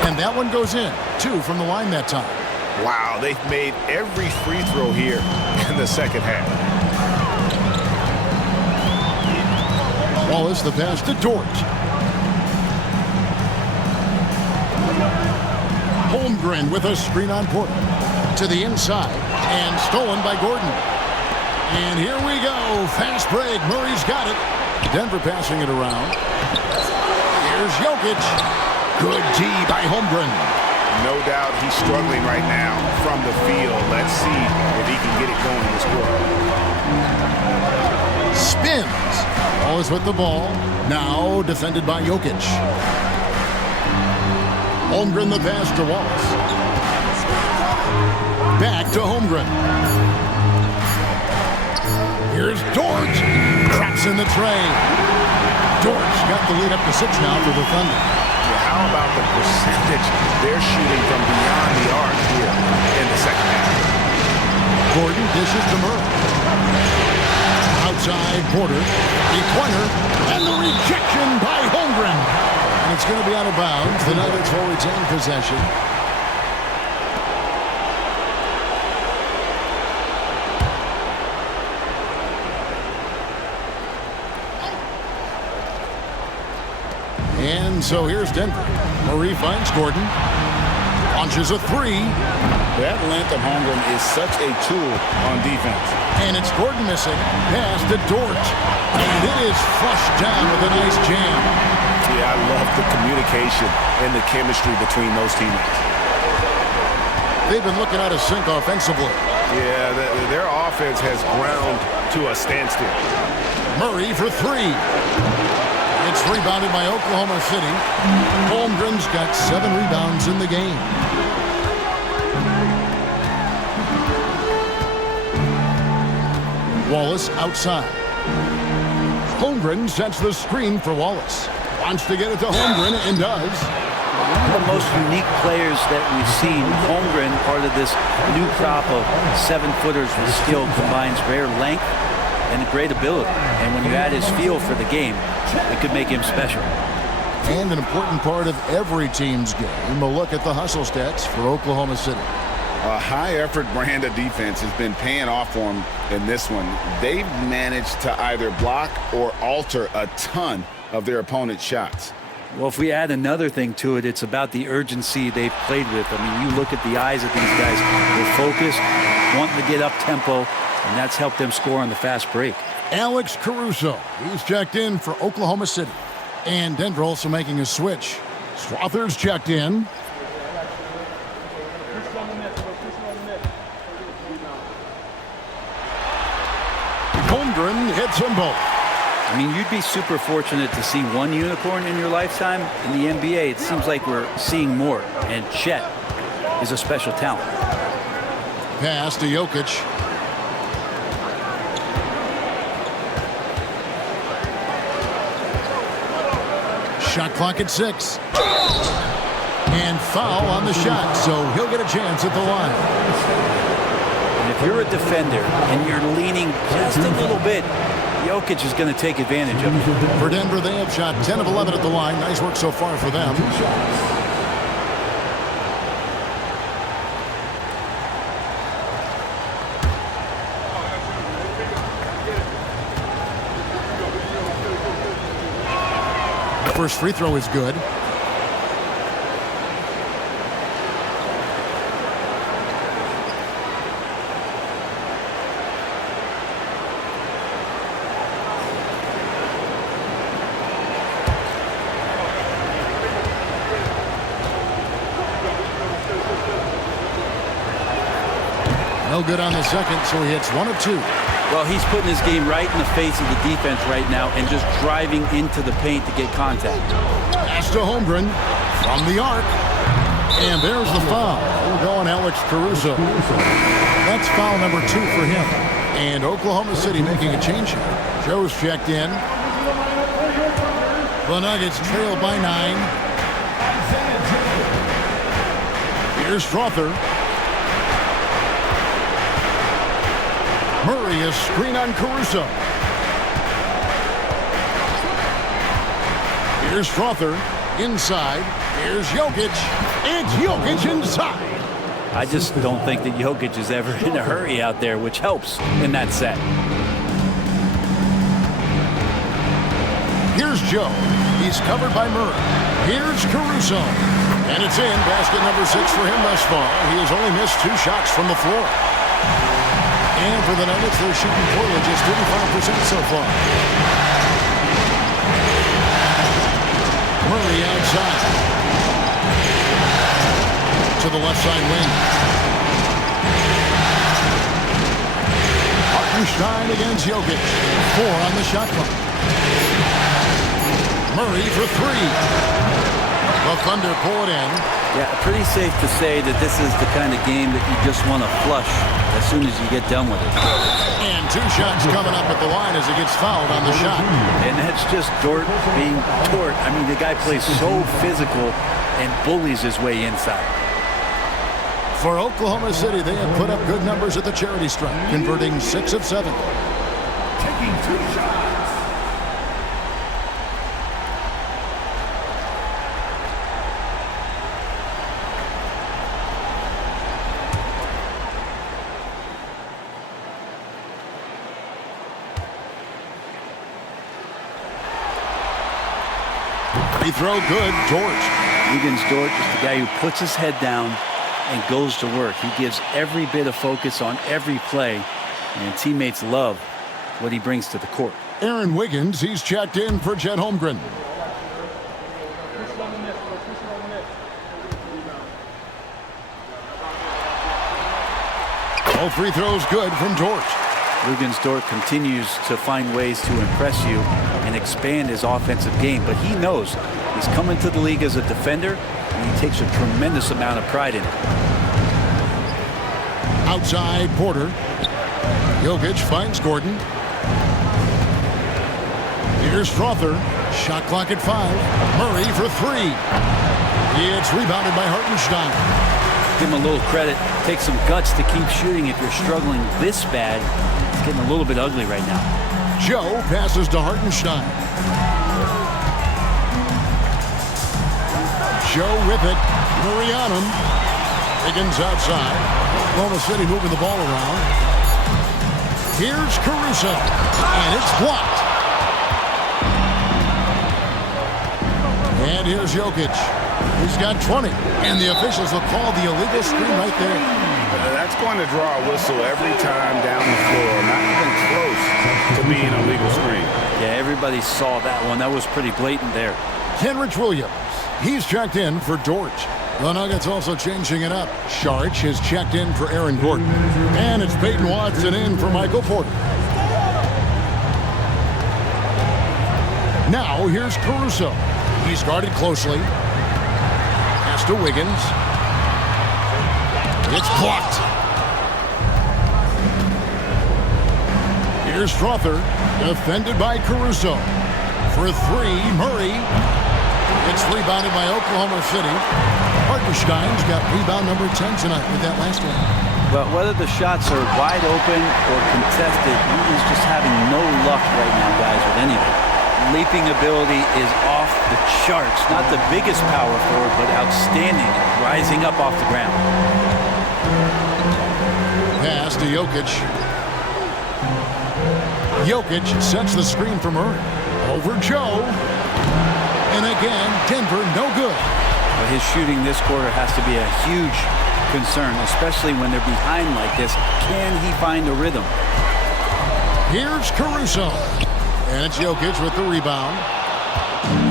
And that one goes in. 2 from the line that time. Wow, they've made every free throw here in the second half. Wallace the pass to Dort. Holmgren with a screen on Porter. To the inside. And stolen by Gordon. And here we go. Fast break. Murray's got it. Denver passing it around. Here's Jokic. Good D by Holmgren. No doubt he's struggling right now from the field. Let's see if he can get it going this quarter. Spins. Wallace with the ball. Now defended by Jokic. Holmgren the pass to Wallace. Back to Holmgren. Here's Dort. Traps in the tray. Dort's got the lead up to 6 now for the Thunder. How about the percentage they're shooting from beyond the arc here in the second half? Gordon dishes to Murray. Outside Porter. The pointer. And the rejection by Holmgren. And it's going to be out of bounds. The Nuggets will retain possession. And And so here's Denver. Murray finds Gordon. Launches a three. That length of Holmgren is such a tool on defense. And it's Gordon missing. Pass to Dort. And it is flushed down with a nice jam. Yeah, I love the communication and the chemistry between those teammates. They've been looking out of sync offensively. Yeah, their offense has ground to a standstill. Murray for three. It's rebounded by Oklahoma City. Holmgren's got 7 rebounds in the game. Wallace outside. Holmgren sets the screen for Wallace. Wants to get it to Holmgren and does. One of the most unique players that we've seen. Holmgren, part of this new crop of 7-footers with skill, combines rare length and a great ability. And when you add his feel for the game, it could make him special. And an important part of every team's game. A look at the hustle stats for Oklahoma City. A high-effort brand of defense has been paying off for them in this one. They've managed to either block or alter a ton of their opponent's shots. Well, if we add another thing to it, it's about the urgency they've played with. I mean, you look at the eyes of these guys. They're focused, wanting to get up tempo, and that's helped them score on the fast break. Alex Caruso, he's checked in for Oklahoma City. And Denver also making a switch. Swather's checked in. Holmgren hits them both. I mean, you'd be super fortunate to see one unicorn in your lifetime. In the NBA, it seems like we're seeing more. And Chet is a special talent. Pass to Jokic. Shot clock at 6. And foul on the shot, so he'll get a chance at the line. And if you're a defender and you're leaning just a little bit, Jokic is going to take advantage of it. For Denver, they have shot 10 of 11 at the line. Nice work so far for them. The first free throw is good. No good on the second, so he hits 1 of 2. Well, he's putting his game right in the face of the defense right now and just driving into the paint to get contact. Pass to Holmgren from the arc. And there's the foul. We're going Alex Caruso. That's foul number 2 for him. And Oklahoma City making a change here. Joe's checked in. The Nuggets trail by 9. Here's Strother. Murray, a screen on Caruso. Here's Strother inside. Here's Jokic. It's Jokic inside. I just don't think that Jokic is ever in a hurry out there, which helps in that set. Here's Joe. He's covered by Murray. Here's Caruso. And it's in. Basket number 6 for him thus far. He has only missed 2 shots from the floor. And for the Nuggets, they're shooting poorly, just 35% so far. Murray outside. To the left side wing. Hartenstein against Jokic. 4 on the shot clock. Murray for 3. The Thunder pull it in. Yeah, pretty safe to say that this is the kind of game that you just want to flush as soon as you get done with it. And 2 shots coming up at the line as he gets fouled on the shot. And that's just Dort being Dort. I mean, the guy plays so physical and bullies his way inside. For Oklahoma City, they have put up good numbers at the charity stripe, converting 6 of 7. Taking 2 shots. Free throw good. Dort. Wiggins-Dort is the guy who puts his head down and goes to work. He gives every bit of focus on every play, and teammates love what he brings to the court. Aaron Wiggins, he's checked in for Chet Holmgren. All free throws good from Dort. Wiggins-Dort continues to find ways to impress you and expand his offensive game, but he knows he's coming to the league as a defender, and he takes a tremendous amount of pride in it. Outside Porter. Jokic finds Gordon. Here's Strother. Shot clock at 5. Murray for 3. It's rebounded by Hartenstein. Give him a little credit. Take some guts to keep shooting if you're struggling this bad. It's getting a little bit ugly right now. Joe passes to Hartenstein. Joe with it. Murray on him. Wiggins outside. Oklahoma City moving the ball around. Here's Caruso. And it's blocked. And here's Jokic. He's got 20. And the officials will call the illegal screen right there. That's going to draw a whistle every time down the floor. Not even close to being a legal screen. Yeah, everybody saw that one. That was pretty blatant there. Kenrich Williams. He's checked in for Dort. The Nuggets also changing it up. Saric is checked in for Aaron Gordon. And it's Peyton Watson in for Michael Porter. Now here's Caruso. He's guarded closely. Pass to Wiggins. It's blocked. Here's Strother. Defended by Caruso. For 3, Murray. It's rebounded by Oklahoma City. Hartenstein's got rebound number 10 tonight with that last one. But whether the shots are wide open or contested, he's just having no luck right now, guys, with anything. Leaping ability is off the charts. Not the biggest power forward, but outstanding, rising up off the ground. Pass to Jokic. Jokic sets the screen for Murray. Over Joe. And again, Denver no good. But his shooting this quarter has to be a huge concern, especially when they're behind like this. Can he find a rhythm? Here's Caruso. And it's Jokic with the rebound.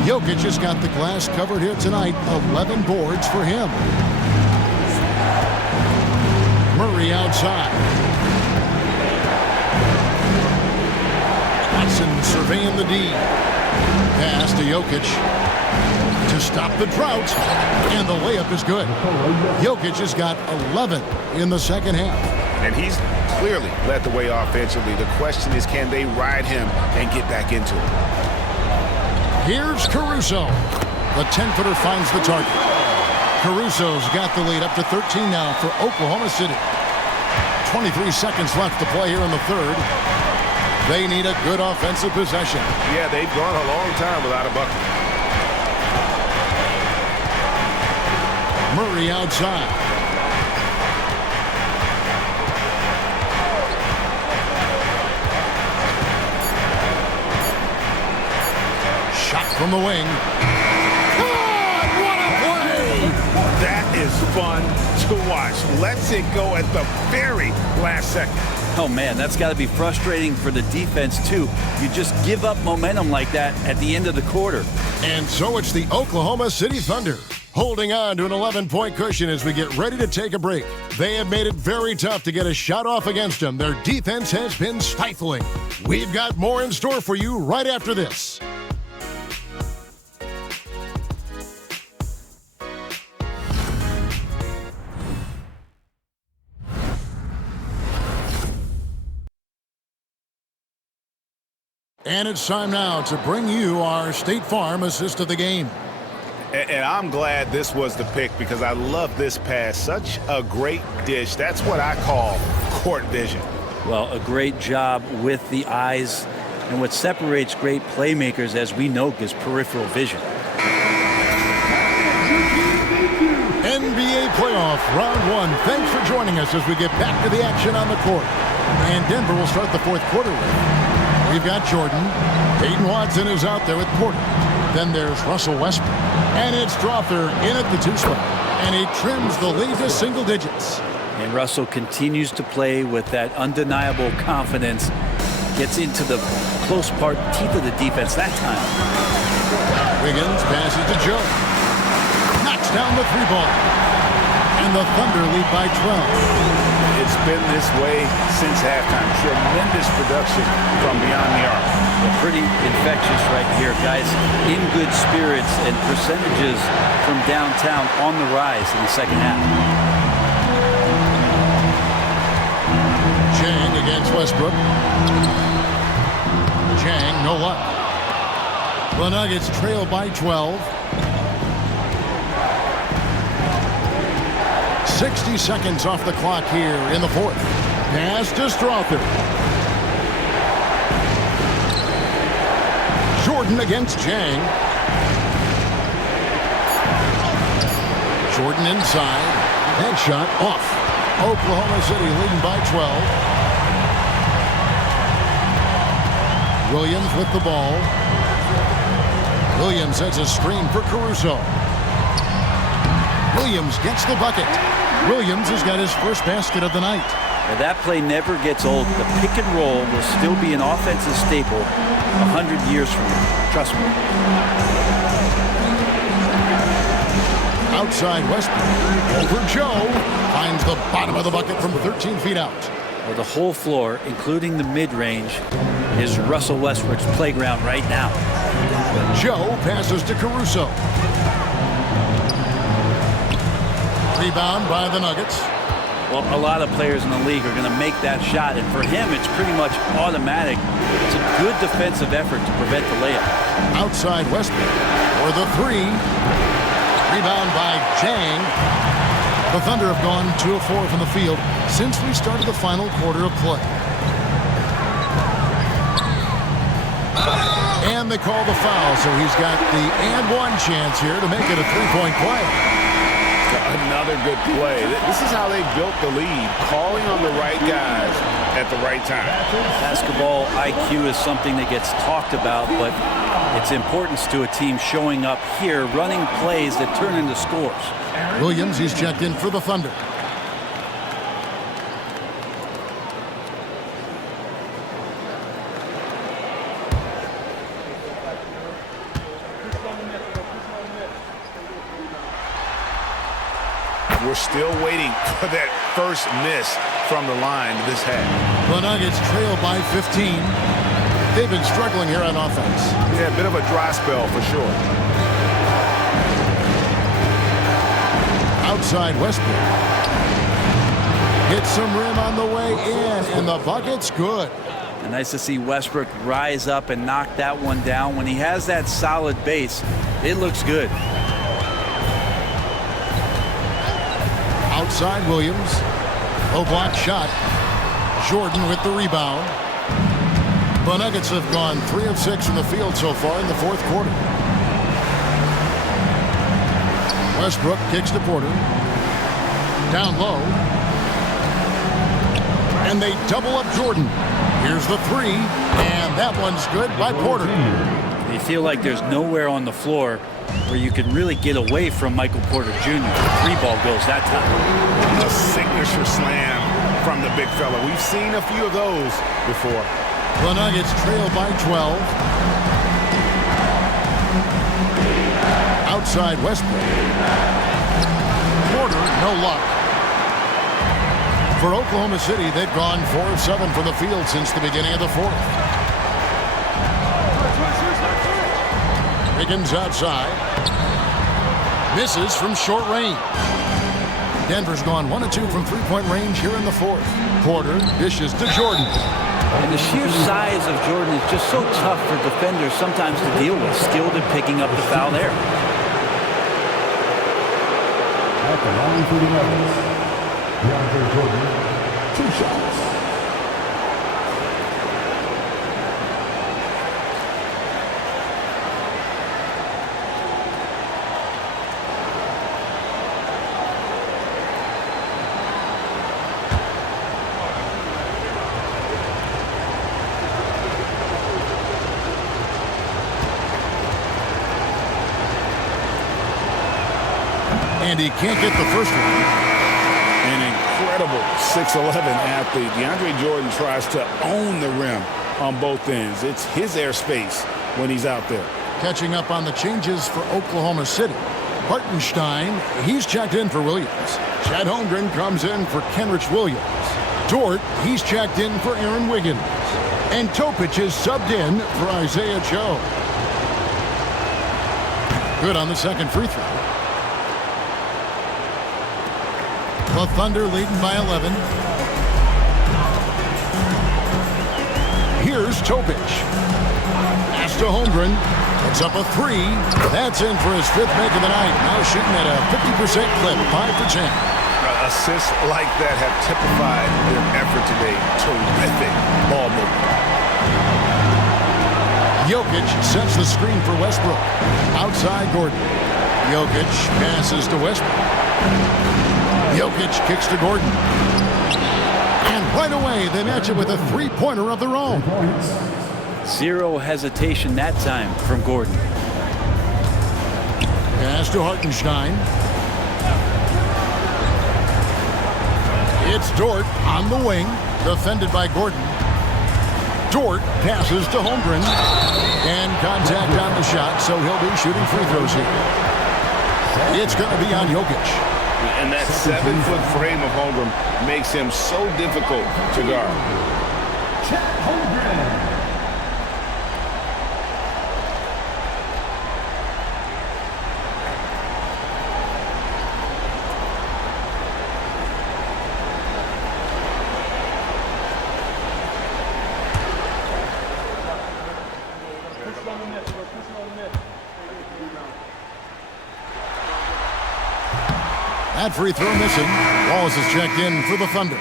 Jokic has got the glass covered here tonight. 11 boards for him. Murray outside. Watson surveying the D. Pass to Jokic to stop the drought. And the layup is good. Jokic has got 11 in the second half. And he's clearly led the way offensively. The question is, can they ride him and get back into it? Here's Caruso. The 10-footer finds the target. Caruso's got the lead up to 13 now for Oklahoma City. 23 seconds left to play here in the third. They need a good offensive possession. Yeah, they've gone a long time without a bucket. Murray outside. Shot from the wing. God, what a play! That is fun to watch. Lets it go at the very last second. Oh, man, that's got to be frustrating for the defense, too. You just give up momentum like that at the end of the quarter. And so it's the Oklahoma City Thunder holding on to an 11-point cushion as we get ready to take a break. They have made it very tough to get a shot off against them. Their defense has been stifling. We've got more in store for you right after this. And it's time now to bring you our State Farm assist of the game. And I'm glad this was the pick because I love this pass. Such a great dish. That's what I call court vision. Well, a great job with the eyes. And what separates great playmakers, as we know, is peripheral vision. NBA playoff round 1. Thanks for joining us as we get back to the action on the court. And Denver will start the fourth quarter with. We've got Jordan. Peyton Watson is out there with Porter. Then there's Russell Westbrook. And it's Strother in at the 2 spot. And he trims the lead to single digits. And Russell continues to play with that undeniable confidence. Gets into the close part, teeth of the defense that time. Wiggins passes to Joe. Knocks down the 3-ball. And the Thunder lead by 12. It's been this way since halftime. Tremendous production from beyond the arc. Pretty infectious right here, guys. In good spirits and percentages from downtown on the rise in the second half. Chang against Westbrook. Chang, no luck. The Nuggets trail by 12. 60 seconds off the clock here in the 4th. Pass to Strother. Jordan against Chang. Jordan inside. Headshot off. Oklahoma City leading by 12. Williams with the ball. Williams sets a screen for Caruso. Williams gets the bucket. Williams has got his first basket of the night. Now that play never gets old. The pick and roll will still be an offensive staple 100 years from now. Trust me. Outside Westbrook. Over Joe. Finds the bottom of the bucket from 13 feet out. Well, the whole floor, including the mid-range, is Russell Westbrook's playground right now. Joe passes to Caruso. Rebound by the Nuggets. Well, a lot of players in the league are going to make that shot, and for him, it's pretty much automatic. It's a good defensive effort to prevent the layup. Outside Westbrook for the 3. Rebound by Chang. The Thunder have gone 2 of 4 from the field since we started the final quarter of play. And they call the foul, so he's got the and 1 chance here to make it a 3-point play. Another good play. This is how they built the lead, calling on the right guys at the right time. Basketball IQ is something that gets talked about, but its importance to a team showing up here, running plays that turn into scores. Williams, he's checked in for the Thunder. We're still waiting for that first miss from the line this half. The Nuggets trail by 15. They've been struggling here on offense. Yeah, a bit of a dry spell for sure. Outside Westbrook. Gets some rim on the way in, and the bucket's good. And nice to see Westbrook rise up and knock that one down. When he has that solid base, it looks good. Outside Williams. Low block shot. Jordan with the rebound. The Nuggets have gone 3 of 6 from the field so far in the 4th quarter. Westbrook kicks to Porter. Down low. And they double up Jordan. Here's the 3. And that one's good by Porter. You feel like there's nowhere on the floor where you can really get away from Michael Porter Jr. The 3 ball goes that time. A signature slam from the big fella. We've seen a few of those before. The Nuggets trail by 12. Outside Westbrook. Porter, no luck. For Oklahoma City, they've gone 4 of 7 from the field since the beginning of the 4th. Wiggins outside. Misses from short range. Denver's gone 1 of 2 from 3-point range here in the 4th. Porter dishes to Jordan. And the sheer size of Jordan is just so tough for defenders sometimes to deal with. Skilled at picking up the foul there. At the line for the Nuggets, DeAndre Jordan, 2 shots. And he can't get the first one. An incredible 6'11" athlete. DeAndre Jordan tries to own the rim on both ends. It's his airspace when he's out there. Catching up on the changes for Oklahoma City. Hartenstein, he's checked in for Williams. Chad Holmgren comes in for Kenrich Williams. Dort, he's checked in for Aaron Wiggins. And Topic is subbed in for Isaiah Joe. Good on the second free throw. The Thunder leading by 11. Here's Topic. Pass to Holmgren. Puts up a three. That's in for his fifth make of the night. Now shooting at a 50% clip, 5 for 10. Assists like that have typified their effort today. Terrific ball movement. Jokic sets the screen for Westbrook. Outside Gordon. Jokic passes to Westbrook. Jokic kicks to Gordon. And right away, they match it with a three-pointer of their own. Zero hesitation that time from Gordon. Pass to Hartenstein. It's Dort on the wing, defended by Gordon. Dort passes to Holmgren. And contact on the shot, so he'll be shooting free throws here. It's going to be on Jokic. And that 7-foot frame of Holmgren makes him so difficult to guard. That free throw missing. Wallace is checked in for the Thunder.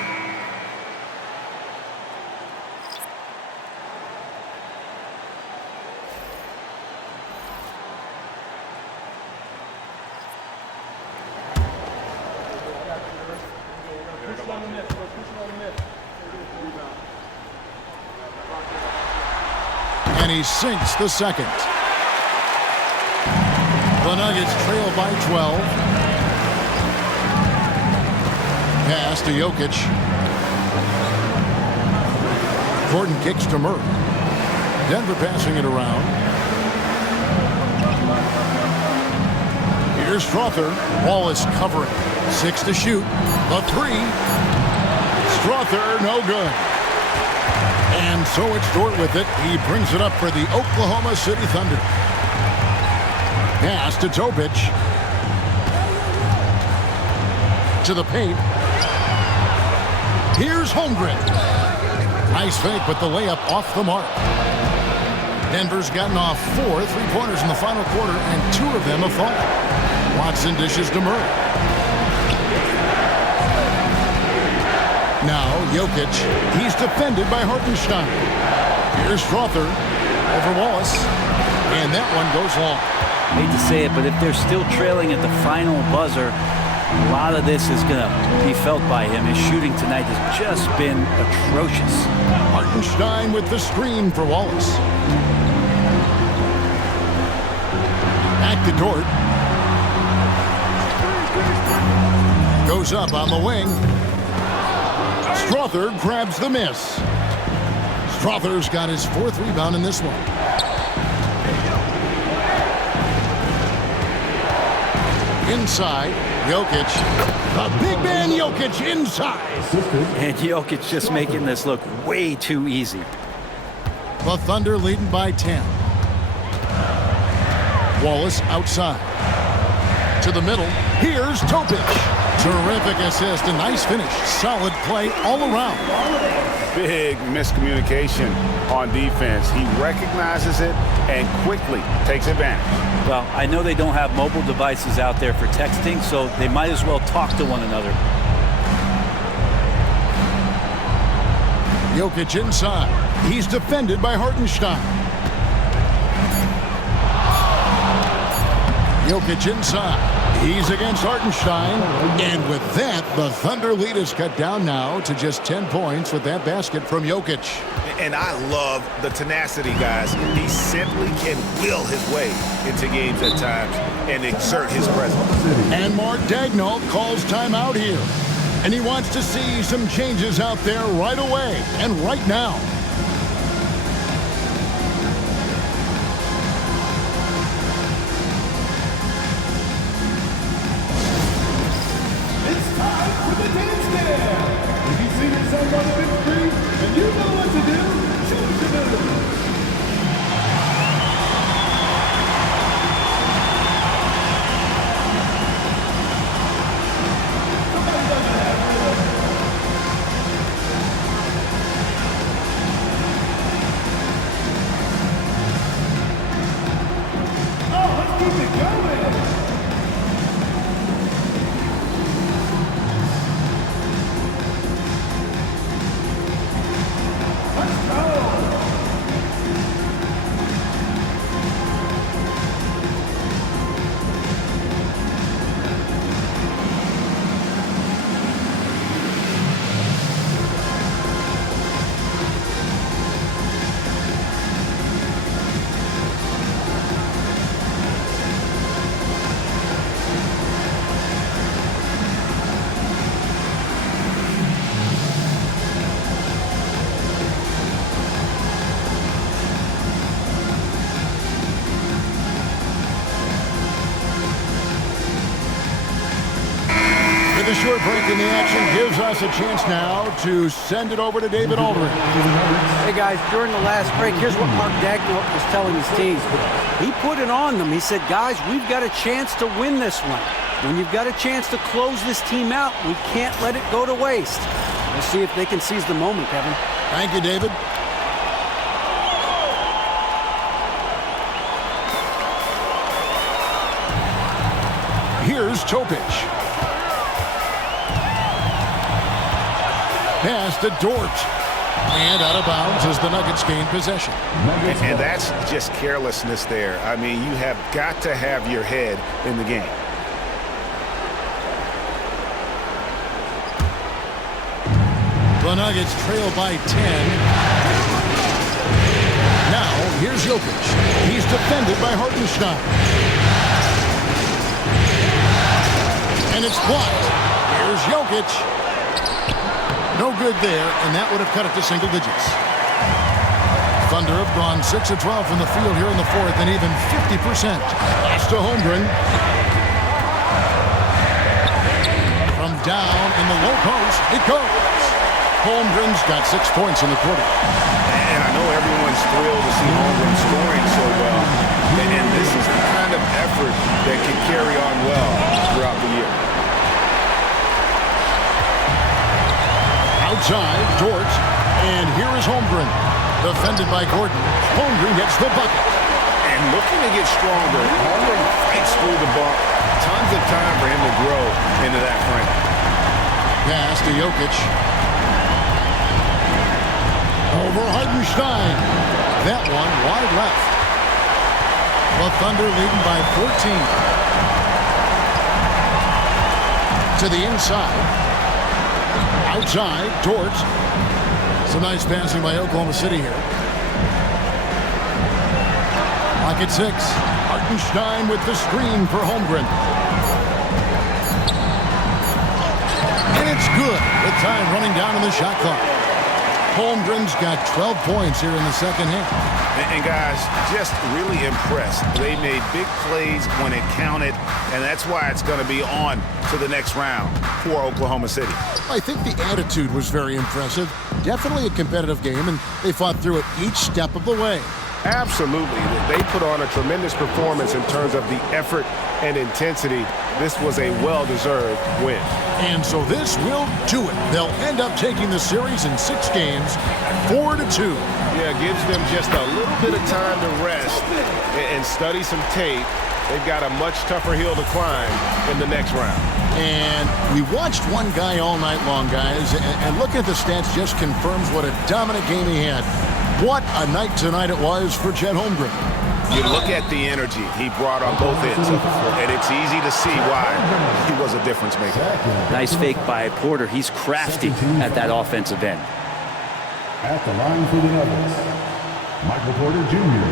And he sinks the second. The Nuggets trail by 12. Pass to Jokic. Gordon kicks to Murray. Denver passing it around. Here's Strother. Wallace covering. 6 to shoot. The three. Strother, no good. And so it's Dort with it. He brings it up for the Oklahoma City Thunder. Pass to Topic. To the paint. Here's Holmgren. Nice fake, but the layup off the mark. Denver's gotten off 4 3-pointers in the final quarter, and 2 of them have fallen. Watson dishes to Murray. Now Jokic. He's defended by Hartenstein. Here's Strother over Wallace. And that one goes long. Hate to say it, but if they're still trailing at the final buzzer, a lot of this is going to be felt by him. His shooting tonight has just been atrocious. Hartenstein with the screen for Wallace. Back to Dort. Goes up on the wing. Strother grabs the miss. Strother's got his 4th rebound in this one. Inside, Jokic. The big man Jokic inside. And Jokic just making this look way too easy. The Thunder leading by 10. Wallace outside. To the middle. Here's Topic. Terrific assist. A nice finish. Solid play all around. Big miscommunication on defense. He recognizes it and quickly takes advantage. Well, I know they don't have mobile devices out there for texting, so they might as well talk to one another. Jokic inside. He's defended by Hartenstein. Jokic inside. He's against Hartenstein. And with that, the Thunder lead is cut down now to just 10 points with that basket from Jokic. And I love the tenacity, guys. He simply can will his way into games at times and exert his presence. And Mark Daigneault calls timeout here. And he wants to see some changes out there right away and right now. It's time for the dance dance. If you see yourself on the big screen and you know what to do, choose to do. The short break in the action gives us a chance now to send it over to David Aldridge. Hey guys, during the last break, here's what Mark Daigneault was telling his teams. He put it on them. He said, guys, we've got a chance to win this one. When you've got a chance to close this team out, we can't let it go to waste. We'll see if they can seize the moment, Kevin. Thank you, David. Here's Topic. Pass to Dort. And out of bounds as the Nuggets gain possession. And that's just carelessness there. I mean, you have got to have your head in the game. The Nuggets trail by 10. Now, here's Jokic. He's defended by Hartenstein. And it's blocked. Here's Jokic. No good there, and that would have cut it to single digits. Thunder have gone 6 of 12 from the field here in the fourth, and even 50%. Pass to Holmgren. From down in the low post, it goes. Holmgren's got 6 points in the quarter. And I know everyone's thrilled to see Holmgren scoring so well. And this is the kind of effort that can carry on well throughout the year. Outside, Dort, and here is Holmgren. Defended by Gordon. Holmgren gets the bucket. And looking to get stronger, Holmgren fights through the bump. Tons of time for him to grow into that frame. Pass to Jokic. Over Hartenstein. That one wide left. The Thunder leading by 14. To the inside. Outside, Dort. Some nice passing by Oklahoma City here. Lock at 6. Hartenstein with the screen for Holmgren. And it's good with time running down in the shot clock. Holmgren's got 12 points here in the second half. And guys, just really impressed. They made big plays when it counted, and that's why it's going to be on to the next round for Oklahoma City. I think the attitude was very impressive. Definitely a competitive game, and they fought through it each step of the way. Absolutely. They put on a tremendous performance in terms of the effort and intensity. This was a well-deserved win. And so this will do it. They'll end up taking the series in 6 games, 4-2. Yeah, it gives them just a little bit of time to rest and study some tape. They've got a much tougher hill to climb in the next round. And we watched one guy all night long, guys, and looking at the stats just confirms what a dominant game he had. What a night tonight it was for Chet Holmgren. You look at the energy he brought on both ends of the floor, and it's easy to see why he was a difference maker. Nice fake by Porter. He's crafty at that offensive end. At the line for the Nuggets, Michael Porter Jr.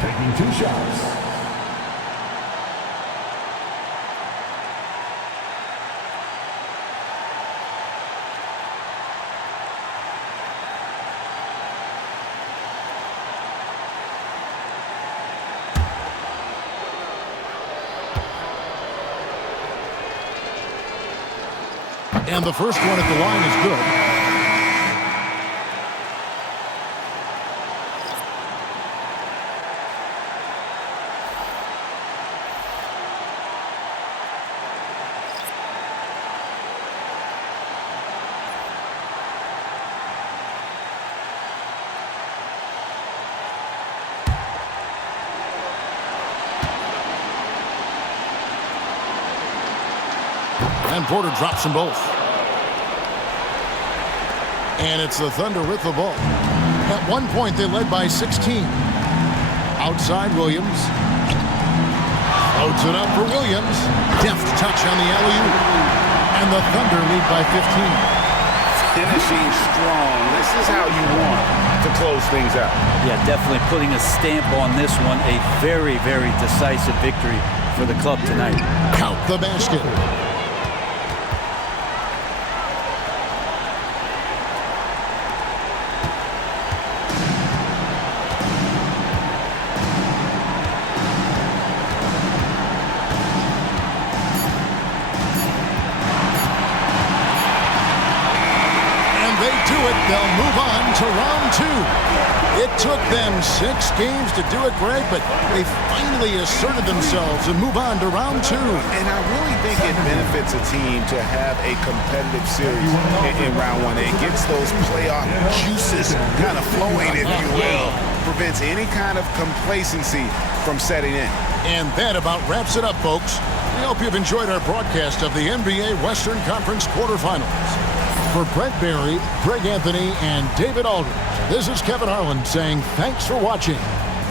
taking 2 shots. And the first one at the line is good. And Porter drops them both. And it's the Thunder with the ball. At one point, they led by 16. Outside, Williams. Floats it up for Williams. Deft touch on the alley-oop. And the Thunder lead by 15. Finishing strong. This is how you want to close things out. Yeah, definitely putting a stamp on this one. A very, very decisive victory for the club tonight. Count the basket. They'll move on to round 2. It took them 6 games to do it, Greg, but they finally asserted themselves and move on to round 2. And I really think it benefits a team to have a competitive series in round 1. It gets those playoff juices kind of flowing, if you will. Prevents any kind of complacency from setting in. And that about wraps it up, folks. We hope you've enjoyed our broadcast of the NBA Western Conference quarterfinals. For Brent Barry, Greg Anthony, and David Aldridge, this is Kevin Harlan saying thanks for watching.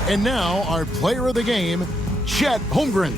And now, our player of the game, Chet Holmgren.